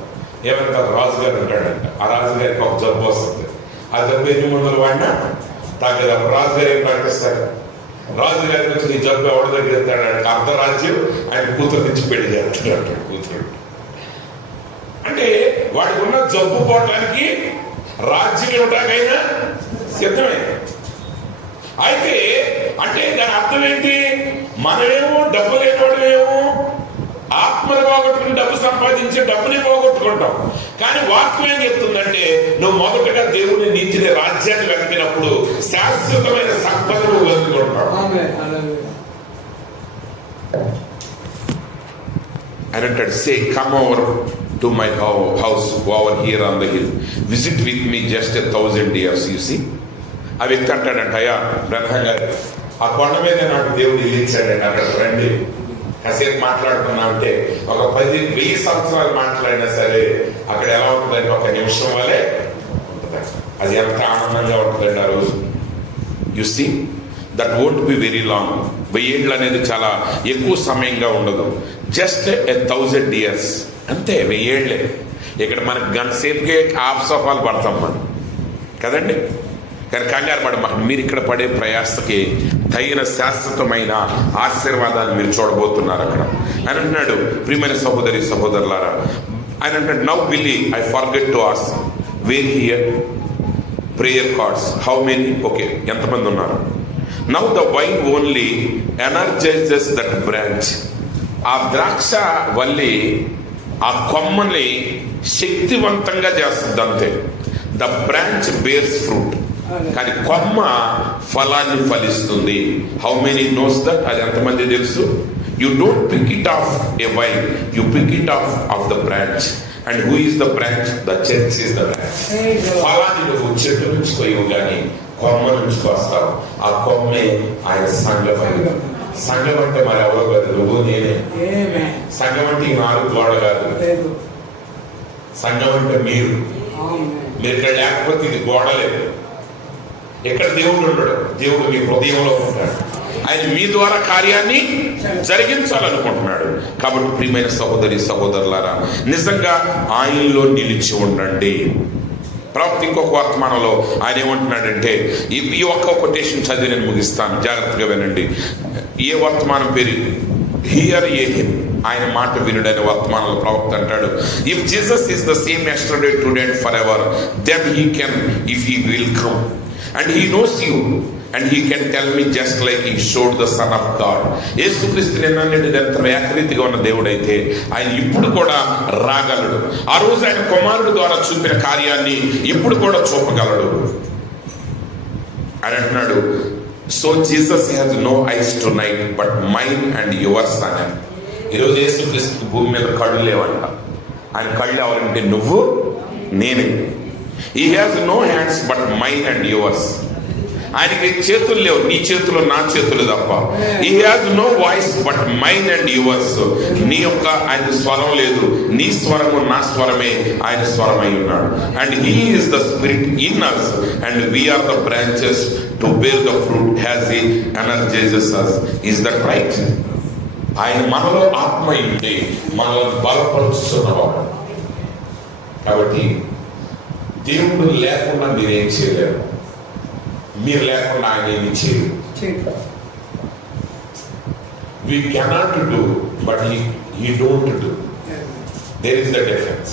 ఏమంటే రాజుగారు ఉంటాడంట, ఆ రాజుగారికి ఒక జబ్బు వస్తుంది, ఆ జబ్బు ఎన్ని మందులు వాడినా తగ్గదు. అప్పుడు రాజుగారు ఏం ప్రకటిస్తాడు, రాజుగారికి వచ్చి నీ జబ్బు ఎవరి దగ్గర ఎత్తాడు, అర్ధరాజ్యం ఆయన కూతురు నుంచి పెళ్లి చేస్తాడు అంటాడు. కూతురు అంటే వాడికి ఉన్న జబ్బు పోవటానికి రాజ్యం ఇవ్వటానికైనా సిద్ధమే. అయితే అంటే దాని అర్థం ఏంటి, మనమేమో డబ్బు లేనివాడుమేమో ఆత్మను పోగొట్టుకుని డబ్బు సంపాదించి డబ్బుని పోగొట్టుకుంటాం. కానీ వాక్యం ఏం చెప్తుందంటే, నువ్వు మొదటగా దేవుని నీతిని రాజ్యాన్ని వెతికినప్పుడు శాశ్వతమైన సంపదను వెతుకుంటావు. అని అంటాడు, say come over to my house over here on the hill, visit with me just 1000 years. You see, ఆ వ్యక్తి అంటాడంట, అయ్యా బ్రహ్మ గారు ఆ కొండ మీద నాకు దేవుడు ఇల్లు ఇచ్చాడండి, అక్కడ రండి కాసేపు మాట్లాడుకున్నా అంటే ఒక 10,000 సంవత్సరాలు మాట్లాడినా సరే అక్కడ ఎలా ఉంటుందంటే ఒక నిమిషం వల్లే ఉంటుంది. అది ఎంత ఆనందంగా ఉంటుందండి ఆ రోజు. You see, that won't be very long. 1000 ఏళ్ళు అనేది చాలా ఎక్కువ సమయంగా ఉండదు, జస్ట్ 1000 years అంతే. 1000 ఏళ్ళే. ఇక్కడ మనకు గంట సేపుకే హాఫ్ సోఫాలు పడతాం మనం కదండి. కానీ కంగారు పడ, మీరు ఇక్కడ పడే ప్రయాసకి తగిన శాశ్వతమైన ఆశీర్వాదాన్ని మీరు చూడబోతున్నారు అక్కడ అని అంటున్నాడు. ప్రియమైన సహోదరులారా, ఆయన అంటాడు, now Billy I forget to ask where here prayer cards, how many, okay ఎంతమంది ఉన్నారు. Now the vine only energises that branch. ఆ ద్రాక్ష వల్లి ఆ కొమ్మని శక్తివంతంగా చేస్తుంది అంతే. ద బ్రాంచ్ బేర్స్ ఫ్రూట్, కానీ కొమ్మ ఫలాన్ని ఫలిస్తుంది. హౌ మెనీ నోస్ దట్, అది ఎంతమంది తెలుసు. You don't pick it off a vine, you pick it off the branch. And who is the branch? The church is the branch. ఫలాన్ని నువ్వు చెట్టు నుంచి కొయ్యవు కానీ కొమ్మ నుంచి వస్తావు. ఆ కొమ్మే ఆయన సంఘం. సంఘం అంటే మరి ఎవరో కాదు, నువ్వు నేనే. సంఘం అంటే ఈ 4 గోడ కాదు, సంఘం అంటే మీరు ఇక్కడ లేకపోతే ఇది గోడ లేదు. ఎక్కడ దేవుడు ఉండడు, దేవుడు మీ హృదయంలో ఉంటాడు. ఆయన మీ ద్వారా కార్యాన్ని జరిగించాలనుకుంటున్నాడు. కాబట్టి ప్రియమైన సహోదరులారా, నిజంగా ఆయనలో నిలిచి ఉండండి. ప్రవక్త ఇంకొక వర్తమానంలో ఆయన ఏమంటున్నాడంటే, ఈ ఒక్క కొటేషన్ చదివి నేను ముగిస్తాను, జాగ్రత్తగా వినండి. ఏ వర్తమానం పేరు? హియర్ ఏ హిమ్, ఆయన మాట వినుడని వర్తమానంలో ప్రవక్త అంటాడు, if Jesus is the same yesterday, today and forever, then he can, if he will come and he knows you and he can tell me just like he showed the Son of God. యేసుక్రీస్తు నిన్నటి ఎంత ఏకరీతిగా ఉన్న దేవుడైతే ఆయన ఇప్పుడు కూడా రాగలడు. ఆ రోజు ఆయన కుమారుడు ద్వారా చూపిన కార్యాన్ని ఇప్పుడు కూడా చూపగలడు అని అంటున్నాడు. So Jesus has no eyes tonight but mine and yours అని. ఈరోజు యేసుక్రీస్తు భూమి మీద కళ్ళు లేవంట. ఆయన కళ్ళు ఎవరంటే నువ్వు నేనే. He has no hands but mine and yours. ఆయనకి చేతులు లేవు, నీ చేతులు నా చేతులు తప్ప. He has no voice but mine and yours. నీ యొక్క ఆయన స్వరం లేదు, నీ స్వరము నా స్వరమే ఆయన స్వరమై ఉన్నాడు. And he is the spirit in us and we are the branches to bear the fruit as he energizes us. Is that right? ఆయన మనలో ఆత్మ ఉంటే మనల్ని బలపరుచుతున్నవాడు. కాబట్టి దేవుడు లేకుండా మీరేం చేయలేరు, మీరు లేకుండా ఆయన ఏమి చేయరు. We cannot do but he don't do. There is the difference.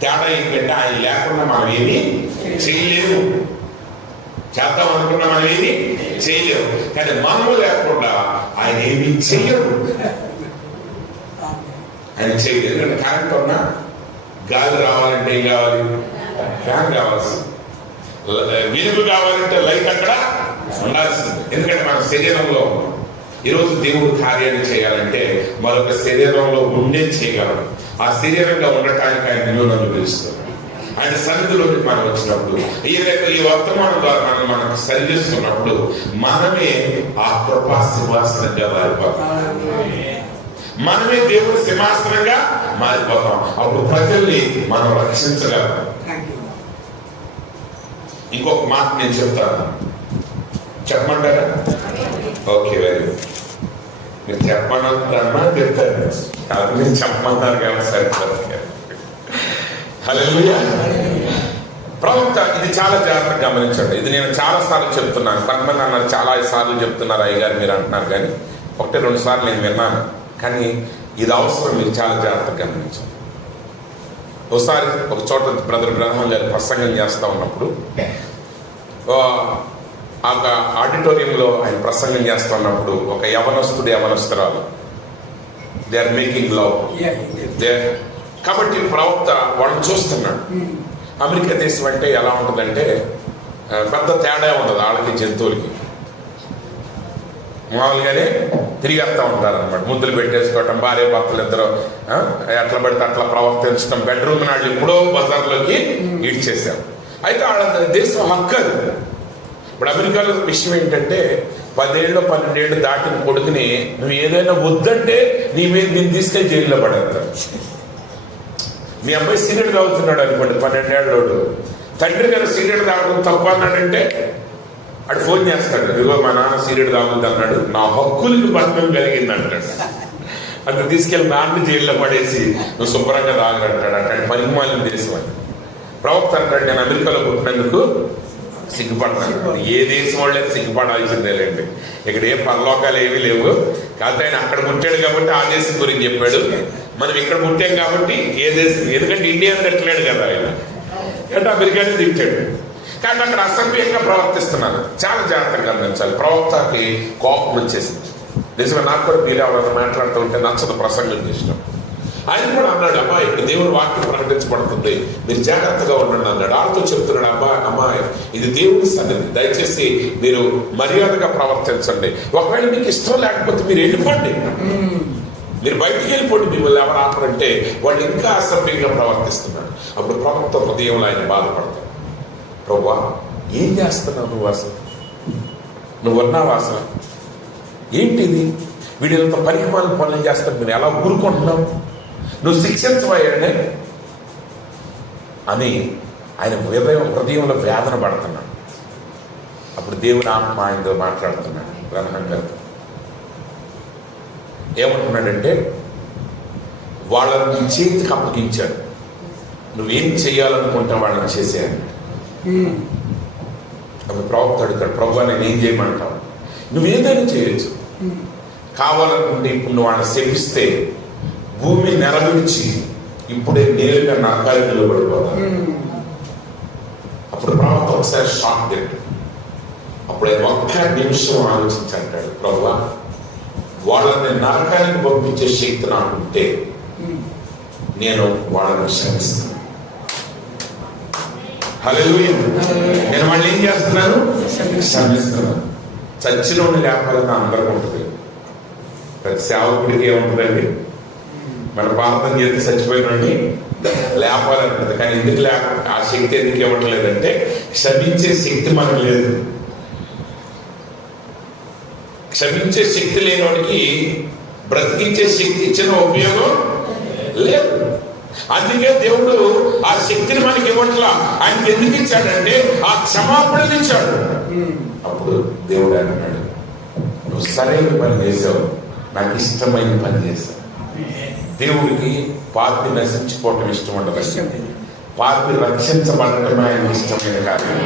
తేడా ఏంటంటే ఆయన లేకుండా మనం ఏమి చేయలేము. చేద్దాం అనుకున్నా మనం ఏమి చేయలేము. కానీ మనము లేకుండా ఆయన ఏమి చెయ్యరు. ఆయన చేయలేదు. ఎందుకంటే కరెంట్ ఉన్నా గాలి రావాలంటే ఏం కావాలి? ఫ్యాన్ కావాల్సింది. వెలుగు కావాలంటే లైట్ అక్కడ ఉండాల్సింది. ఎందుకంటే మన శరీరంలో ఈరోజు దేవుడు కార్యాన్ని చేయాలంటే మరొక శరీరంలో ఉండే చేయగలడు. ఆ శరీరంగా ఉండటానికి ఆయన నిలువను పిలుస్తున్నాడు. ఆయన సన్నిధిలోకి మనం వచ్చినప్పుడు ఈ వర్తమానం ద్వారా మనం సరి చేసుకున్నప్పుడు మనమే ఆ కృపా సింహాసనంగా మారిపోతాం. మనమే దేవుడి సింహాసనంగా మారిపోతాం. అప్పుడు ప్రజల్ని మనం రక్షించగలం. ఇంకొక మాట నేను చెప్తాను, చెప్పమంటారా? Okay, very good. మీరు చెప్పమంటారన్నా చెప్తారు, అది మీరు చెప్పమంటారు కాబట్టి సరిపోతారు. హల్లెలూయా. ప్రవక్త ఇది చాలా జాగ్రత్తగా గమనించండి. ఇది నేను చాలా సార్లు చెప్తున్నాను. కొంతమంది అన్నారు చాలా సార్లు చెప్తున్నారు అయ్యగారు మీరు అంటున్నారు, కానీ 1-2 సార్లు నేను విన్నాను. కానీ ఇది అవసరం, మీరు చాలా జాగ్రత్తగా గమనించండి. ఒకసారి ఒక చోట బ్రదర్ బ్రహ్మం గారు ప్రసంగం చేస్తూ ఉన్నప్పుడు ఆ ఆడిటోరియంలో ఆయన ప్రసంగం చేస్తూ ఉన్నప్పుడు ఒక యవనస్తురాలు దే ఆర్ మేకింగ్ లవ్. కాబట్టి ప్రవక్త వాళ్ళని చూస్తున్నాడు. అమెరికా దేశం అంటే ఎలా ఉంటుందంటే పెద్ద తేడా ఉండదు వాళ్ళకి జంతువులకి. మామూలుగానే తిరిగేస్తూ ఉంటారు అనమాట, ముద్దులు పెట్టేసుకోవటం, భార్య భర్తలు ఇద్దరు ఎట్లా పడితే అట్లా ప్రవర్తించడం. బెడ్రూమ్ నాళ్ళు ఎప్పుడో బజార్లోకి ఈడ్చేసాం. అయితే వాళ్ళ దేశం హక్కు అది. ఇప్పుడు అమెరికాలో విషయం ఏంటంటే 10 ఏళ్ళు 12 ఏళ్ళు దాటిన కొడుకుని నువ్వు ఏదైనా వద్దంటే నీ మీద నేను తీసుకెళ్ళి జైల్లో పడేస్తాను. మీ అబ్బాయి సిగరెట్ తాగుతున్నాడు అనుకోండి, 12 ఏళ్ళోడు, తండ్రి గారు సిగరెట్ తాగడం తప్పు అన్నాడంటే అటు ఫోన్ చేస్తాడు, ఇదిగో మా నాన్న సిగరెట్ తాగుద్ది అన్నాడు, నా హక్కులకు భంగం కలిగింది అంటాడు. అంత తీసుకెళ్ళి నాన్న జైల్లో పడేసి నువ్వు శుభ్రంగా తాగలంటాడు. అట్లాంటి పరిమాణం దేశం అని. ప్రవక్త అంటాడు, నేను అమెరికాలో పుట్టినందుకు సిగ్గుపడతాను. ఏ దేశం వాళ్ళే సిగ్గుపడాల్సిందే లేండి, ఇక్కడ ఏ పరలోకాలు ఏమీ లేవు. కాకపోతే ఆయన అక్కడ పుట్టాడు కాబట్టి ఆ దేశం గురించి చెప్పాడు. మనం ఇక్కడ పుట్టాం కాబట్టి ఏ దేశం, ఎందుకంటే ఇండియాని తిట్టలేడు కదా ఆయన, అంటే అమెరికాని తిట్టాడు. కానీ అక్కడ అసభ్యంగా ప్రవర్తిస్తున్నారు. చాలా జాగ్రత్తగా గమనించాలి. ప్రవక్తకి కోపం వచ్చేసింది. నిజమే, నాకు కూడా మీరు ఎవరైనా మాట్లాడుతూ ఉంటే నచ్చదు ప్రసంగం చేసినాం. ఆయన కూడా అన్నాడు, అమ్మా ఇక్కడ దేవుని వాక్యం ప్రకటించబడుతుంది, మీరు జాగ్రత్తగా ఉండండి అన్నాడు. వాళ్ళతో చెప్తున్నాడు, అమ్మాయి ఇది దేవుని సన్నిధి, దయచేసి మీరు మర్యాదగా ప్రవర్తించండి. ఒకవేళ మీకు ఇష్టం లేకపోతే మీరు వెళ్ళిపోండి, మీరు బయటికి వెళ్ళిపోండి, మిమ్మల్ని ఎవరు ఆపరంటే వాళ్ళు ఇంకా అసభ్యంగా ప్రవర్తిస్తున్నాడు. అప్పుడు ప్రవక్త హృదయంలో ఆయన బాధపడతాడు, ప్రభువా ఏం చేస్తున్నావు నువ్వు, అసలు నువ్వు ఉన్నావు, అసలు ఏంటిది, వీడినంత పరిమాణం పనులు చేస్తాను, నేను ఎలా ఊరుకుంటున్నావు, నువ్వు శిక్షించబోయాడే అని ఆయన హృదయంలో వేదన పడుతున్నాడు. అప్పుడు దేవుని ఆత్మ ఆయనతో మాట్లాడుతున్నాడు. బ్రహ్మంగా ఏమంటున్నాడంటే, వాళ్ళని చేతికి అప్పగించాడు, నువ్వేం చేయాలనుకుంటా వాళ్ళని చేసేయాలి. అప్పుడు ప్రవక్త అడుగుతాడు, ప్రభు నేను ఏం చేయమంటావు, నువ్వేదైనా చేయొచ్చు, కావాలనుకుంటే ఇప్పుడు నువ్వు వాళ్ళని శపిస్తే భూమి నెరవేర్చి ఇప్పుడే నేరుగా నరకాలు నిలబడిపోతాను. అప్పుడు ప్రవక్త ఒకసారి షాక్ తింటాడు, అప్పుడు ఆయన ఒక్క నిమిషం ఆలోచించి అంటాడు, ప్రభువా వాళ్ళని నరకానికి పంపించే శక్తి నాకుంటే నేను వాళ్ళని క్షమిస్తాను. హల్లెలూయా. నేను వాళ్ళు ఏం చేస్తున్నాను? క్షమిస్తున్నాను. చచ్చినోడిని లేపాలని అందరికీ ఉంటుంది. ప్రతి సేవకుడికి ఏముంటుందండి? మన ప్రార్థన చేసి చచ్చిపోయినోడిని లేపాలని ఉంటుంది. కానీ ఎందుకు ఆ శక్తి ఎందుకు ఇవ్వట్లేదంటే క్షమించే శక్తి మనకు లేదు. క్షమించే శక్తి లేనివాడికి బ్రతికించే శక్తి ఇచ్చిన ఉపయోగం లేదు. అందుకే దేవుడు ఆ శక్తిని మనకి ఇవ్వట్లా. ఆయనకి ఎందుకు ఇచ్చాడంటే ఆ క్షమాపణలు ఇచ్చాడు. అప్పుడు దేవుడు అన్నాడు, నువ్వు సరైన పని చేసావు, నాకు ఇష్టమైన పని చేశావు. దేవుడికి పాపి నశించిపోవటం ఇష్టం ఉండదు, పాపి రక్షించబడటమే ఆయన ఇష్టమైన కార్యం.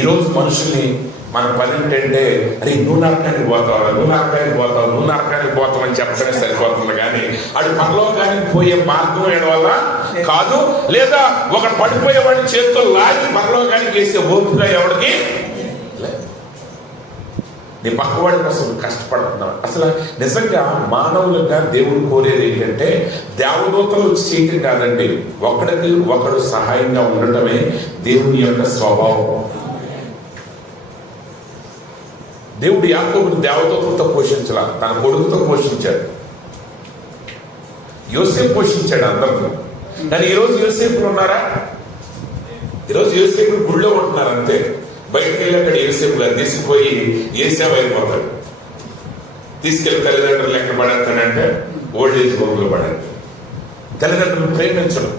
ఈరోజు మనుషుల్ని మన పని ఏంటంటే, అరే నువ్వు నరకానికి పోతావు, నువ్వు నరకానికి పోతావు, నువ్వు నరకానికి పోతావు అని చెప్పడమే సరిపోతుంది. కానీ అటు పరలోకానికి పోయే మార్గం వేయడం వల్ల కాదు, లేదా ఒక పడిపోయేవాడిని చేతితో లాగి పరలోకానికి వేసే ఓపిక ఎవరికి? నీ పక్కవాడి కోసం కష్టపడుతున్నావు. అసలు నిజంగా మానవులుగా దేవుడు కోరేది ఏంటంటే దేవదూతలు వచ్చి చేయటం కాదండి, ఒకడికి ఒకడు సహాయంగా ఉండటమే దేవుని యొక్క స్వభావం. దేవుడు యాకోబుని దేవదూతలతో పోషించాల, తన కొడుకుతో పోషించాడు. యోసేపు పోషించాడు అందరితో. కానీ ఈరోజు యోసేపులు ఉన్నారా? ఈరోజు యోసేపులు గుళ్ళో ఉంటున్నారు అంతే. బయటకు వెళ్ళి అక్కడ యోసేపు గారు తీసుకుపోయి ఏసేవ అయిపోతాడు. తీసుకెళ్లి తల్లిదండ్రులు ఎక్కడ పడేస్తాడంటే ఓల్డ్ ఏజ్ హోమ్లో పడేస్తాడు. తల్లిదండ్రులు ప్రేమించడం.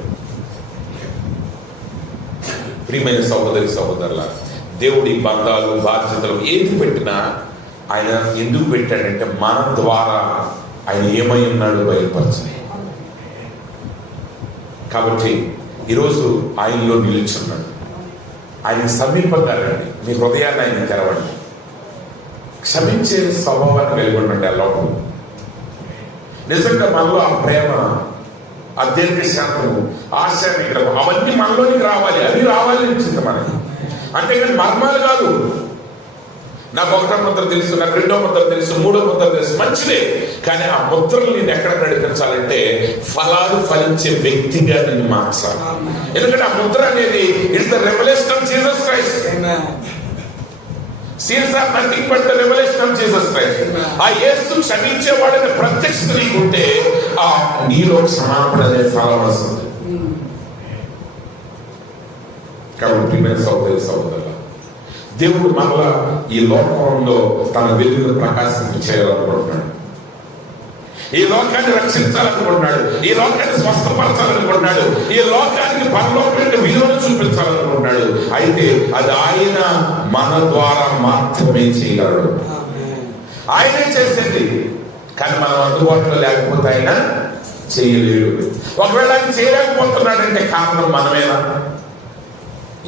ప్రియమైన సహోదరి సహోదరుల, దేవుడి బంధాలు బాధ్యతలు ఏది పెట్టినా ఆయన ఎందుకు పెట్టాడంటే మన ద్వారా ఆయన ఏమై ఉన్నాడో బయలుపరచాలి. కాబట్టి ఈరోజు ఆయనలో నిలుచున్నాడు. ఆయన సమీపంగా రండి, మీ హృదయాన్ని ఆయన తెరవండి. క్షమించే స్వభావాన్ని కలిగి ఉండండి. ఆ లోపం నిజంగా మనలో ఆ ప్రేమ, ఆ దీర్ఘ శాంతము, ఆశ, అవన్నీ మనలోనికి రావాలి. అవి రావాలి అనిపించింది మనకి. అంతేకాని మర్మాలు కాదు. నాకు ఒకటో ముద్ర తెలుసు, నాకు రెండో ముద్ర తెలుసు, మూడో ముద్ర తెలుసు, మంచిదే. కానీ ఆ ముద్రలు నేను ఎక్కడ నడిపించాలంటే ఫలాలు ఫలించే వ్యక్తిగా నేను మార్చాలి. ఎందుకంటే ఆ ముద్ర అనేది it's the revolution of Jesus Christ. Scenes are nothing but the revolution of Jesus Christ. ఆ యేసు క్షమించేవాడని ప్రత్యక్షత నీకుంటే ఆ నీలో క్షమాపణ అనే ఫలం వస్తుంది. కాబట్టి సహోదరి సహోదరుల, దేవుడు మరలా ఈ లోకంలో తన వెలుగును ప్రకాశింప చేయాలనుకుంటున్నాడు. ఈ లోకాన్ని రక్షించాలనుకుంటున్నాడు. ఈ లోకాన్ని స్వస్థపరచాలనుకుంటున్నాడు. ఈ లోకానికి పరలోకమైన విలువను చూపించాలనుకుంటున్నాడు. అయితే అది ఆయన మన ద్వారా మాత్రమే చేయగలడు. ఆయనే చేసేది. కానీ మనం అందుబాటులో లేకపోతే ఆయన చేయలేడు. ఒకవేళ ఆయన చేయలేకపోతున్నాడంటే కారణం మనమేనా?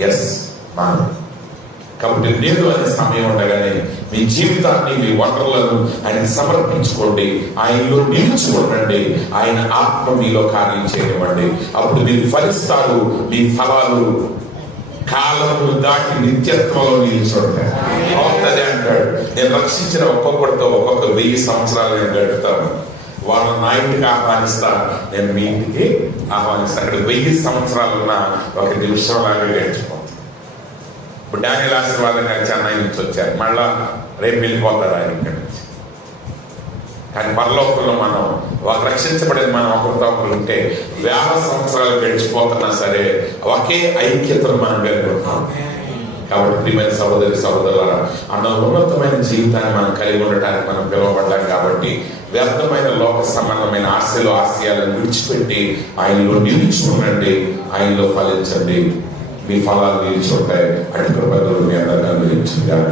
ఎస్, మనం. కాబట్టి నేను అనే సమయం ఉండగానే మీ జీవితాన్ని, మీ వనరులను ఆయన సమర్పించుకోండి. ఆయనలో నిలుచుకోండి. ఆయన ఆత్మ మీలో కార్యం చేయనివ్వండి. అప్పుడు మీరు ఫలిస్తారు. మీ ఫలాలు కాలము దాటి నిత్యత్వంలో నిలుచుంటాయి. అవుతుంది అంటాడు. నేను రక్షించిన ఒక్కొక్కరితో ఒక్కొక్క 1000 సంవత్సరాలు నేను గడుపుతాను. వాళ్ళ నా ఇంటికి ఆహ్వానిస్తా, నేను మీ ఇంటికి ఆహ్వానిస్తా. అక్కడ 1000 సంవత్సరాలున్న ఒక నిమిషంలాగా గడిచిపోతాను. ఇప్పుడు డానియల్ ఆశీర్వాదం గారు చెన్నై నుంచి వచ్చారు, మళ్ళా రేపు వెళ్ళిపోతారు ఆయన ఇక్కడి నుంచి. కానీ పరలోకంలో మనం రక్షించబడేది మనం ఒకరితో ఒకరు ఉంటే 1000 సంవత్సరాలు గడిచిపోతున్నా సరే ఒకే ఐక్యతను మనం కలుగుతాం. కాబట్టి ప్రియమైన సహోదరి సహోదరులారా, అన్న ఉన్నతమైన జీవితాన్ని మనం కలిగి ఉండటానికి మనం పిలువబడ్డాం. కాబట్టి వ్యర్థమైన లోక సంబంధమైన ఆశలు, ఆశయాలను విడిచిపెట్టి ఆయనలో నిలుచుకోండి. ఆయనలో ఫలించండి. మీ ఫలాలు నిలిచుంటాయి. అటు కృపలు మీ అందరిగా నిలిచిందాక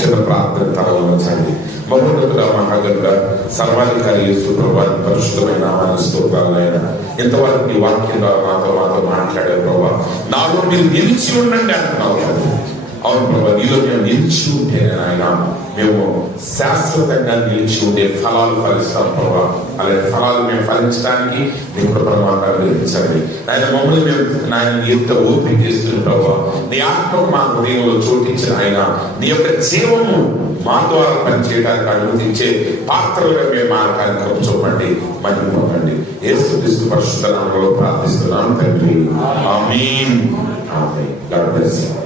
చిన్న ప్రార్థన తలవంచండి. మహోన్నతుడా, మహాగణుడా, సర్వాధికారి యేసు ప్రభువాని పరిశుద్ధమైన నామానికి స్తోత్రాలైనా ఇంతవరకు నీ వాక్యం ద్వారా మాతో మాట్లాడే ప్రభావ నాలో మీరు నిలిచి ఉండండి అంటున్నావు. అవును ప్రభా, నీలో మేము నిలిచి ఉంటే ఆయన మేము శాశ్వతంగా నిలిచి ఉండే ఫలాలు ఫలిస్తాం ప్రభా. అలాంటి ఫలాలు మేము ఫలించడానికి నీ కృప మాకు అనుగ్రహించండి ఆయన. మమ్మల్ని మేము నాయన ఎంత ఓపిక చేస్తుంది ప్రభా. నీ ఆత్మకు మా హృదయంలో చోటించిన ఆయన నీ యొక్క జీవము మా ద్వారా పనిచేయడానికి అనుమతించే పాత్రలుగా మేము మార్గాన్ని కృప చూపండి, మహిమపండి. యేసుక్రీస్తు పరిశుద్ధ నామములో ప్రార్థిస్తున్నాను తండ్రి, ఆమేన్. ఆమేన్. God bless you.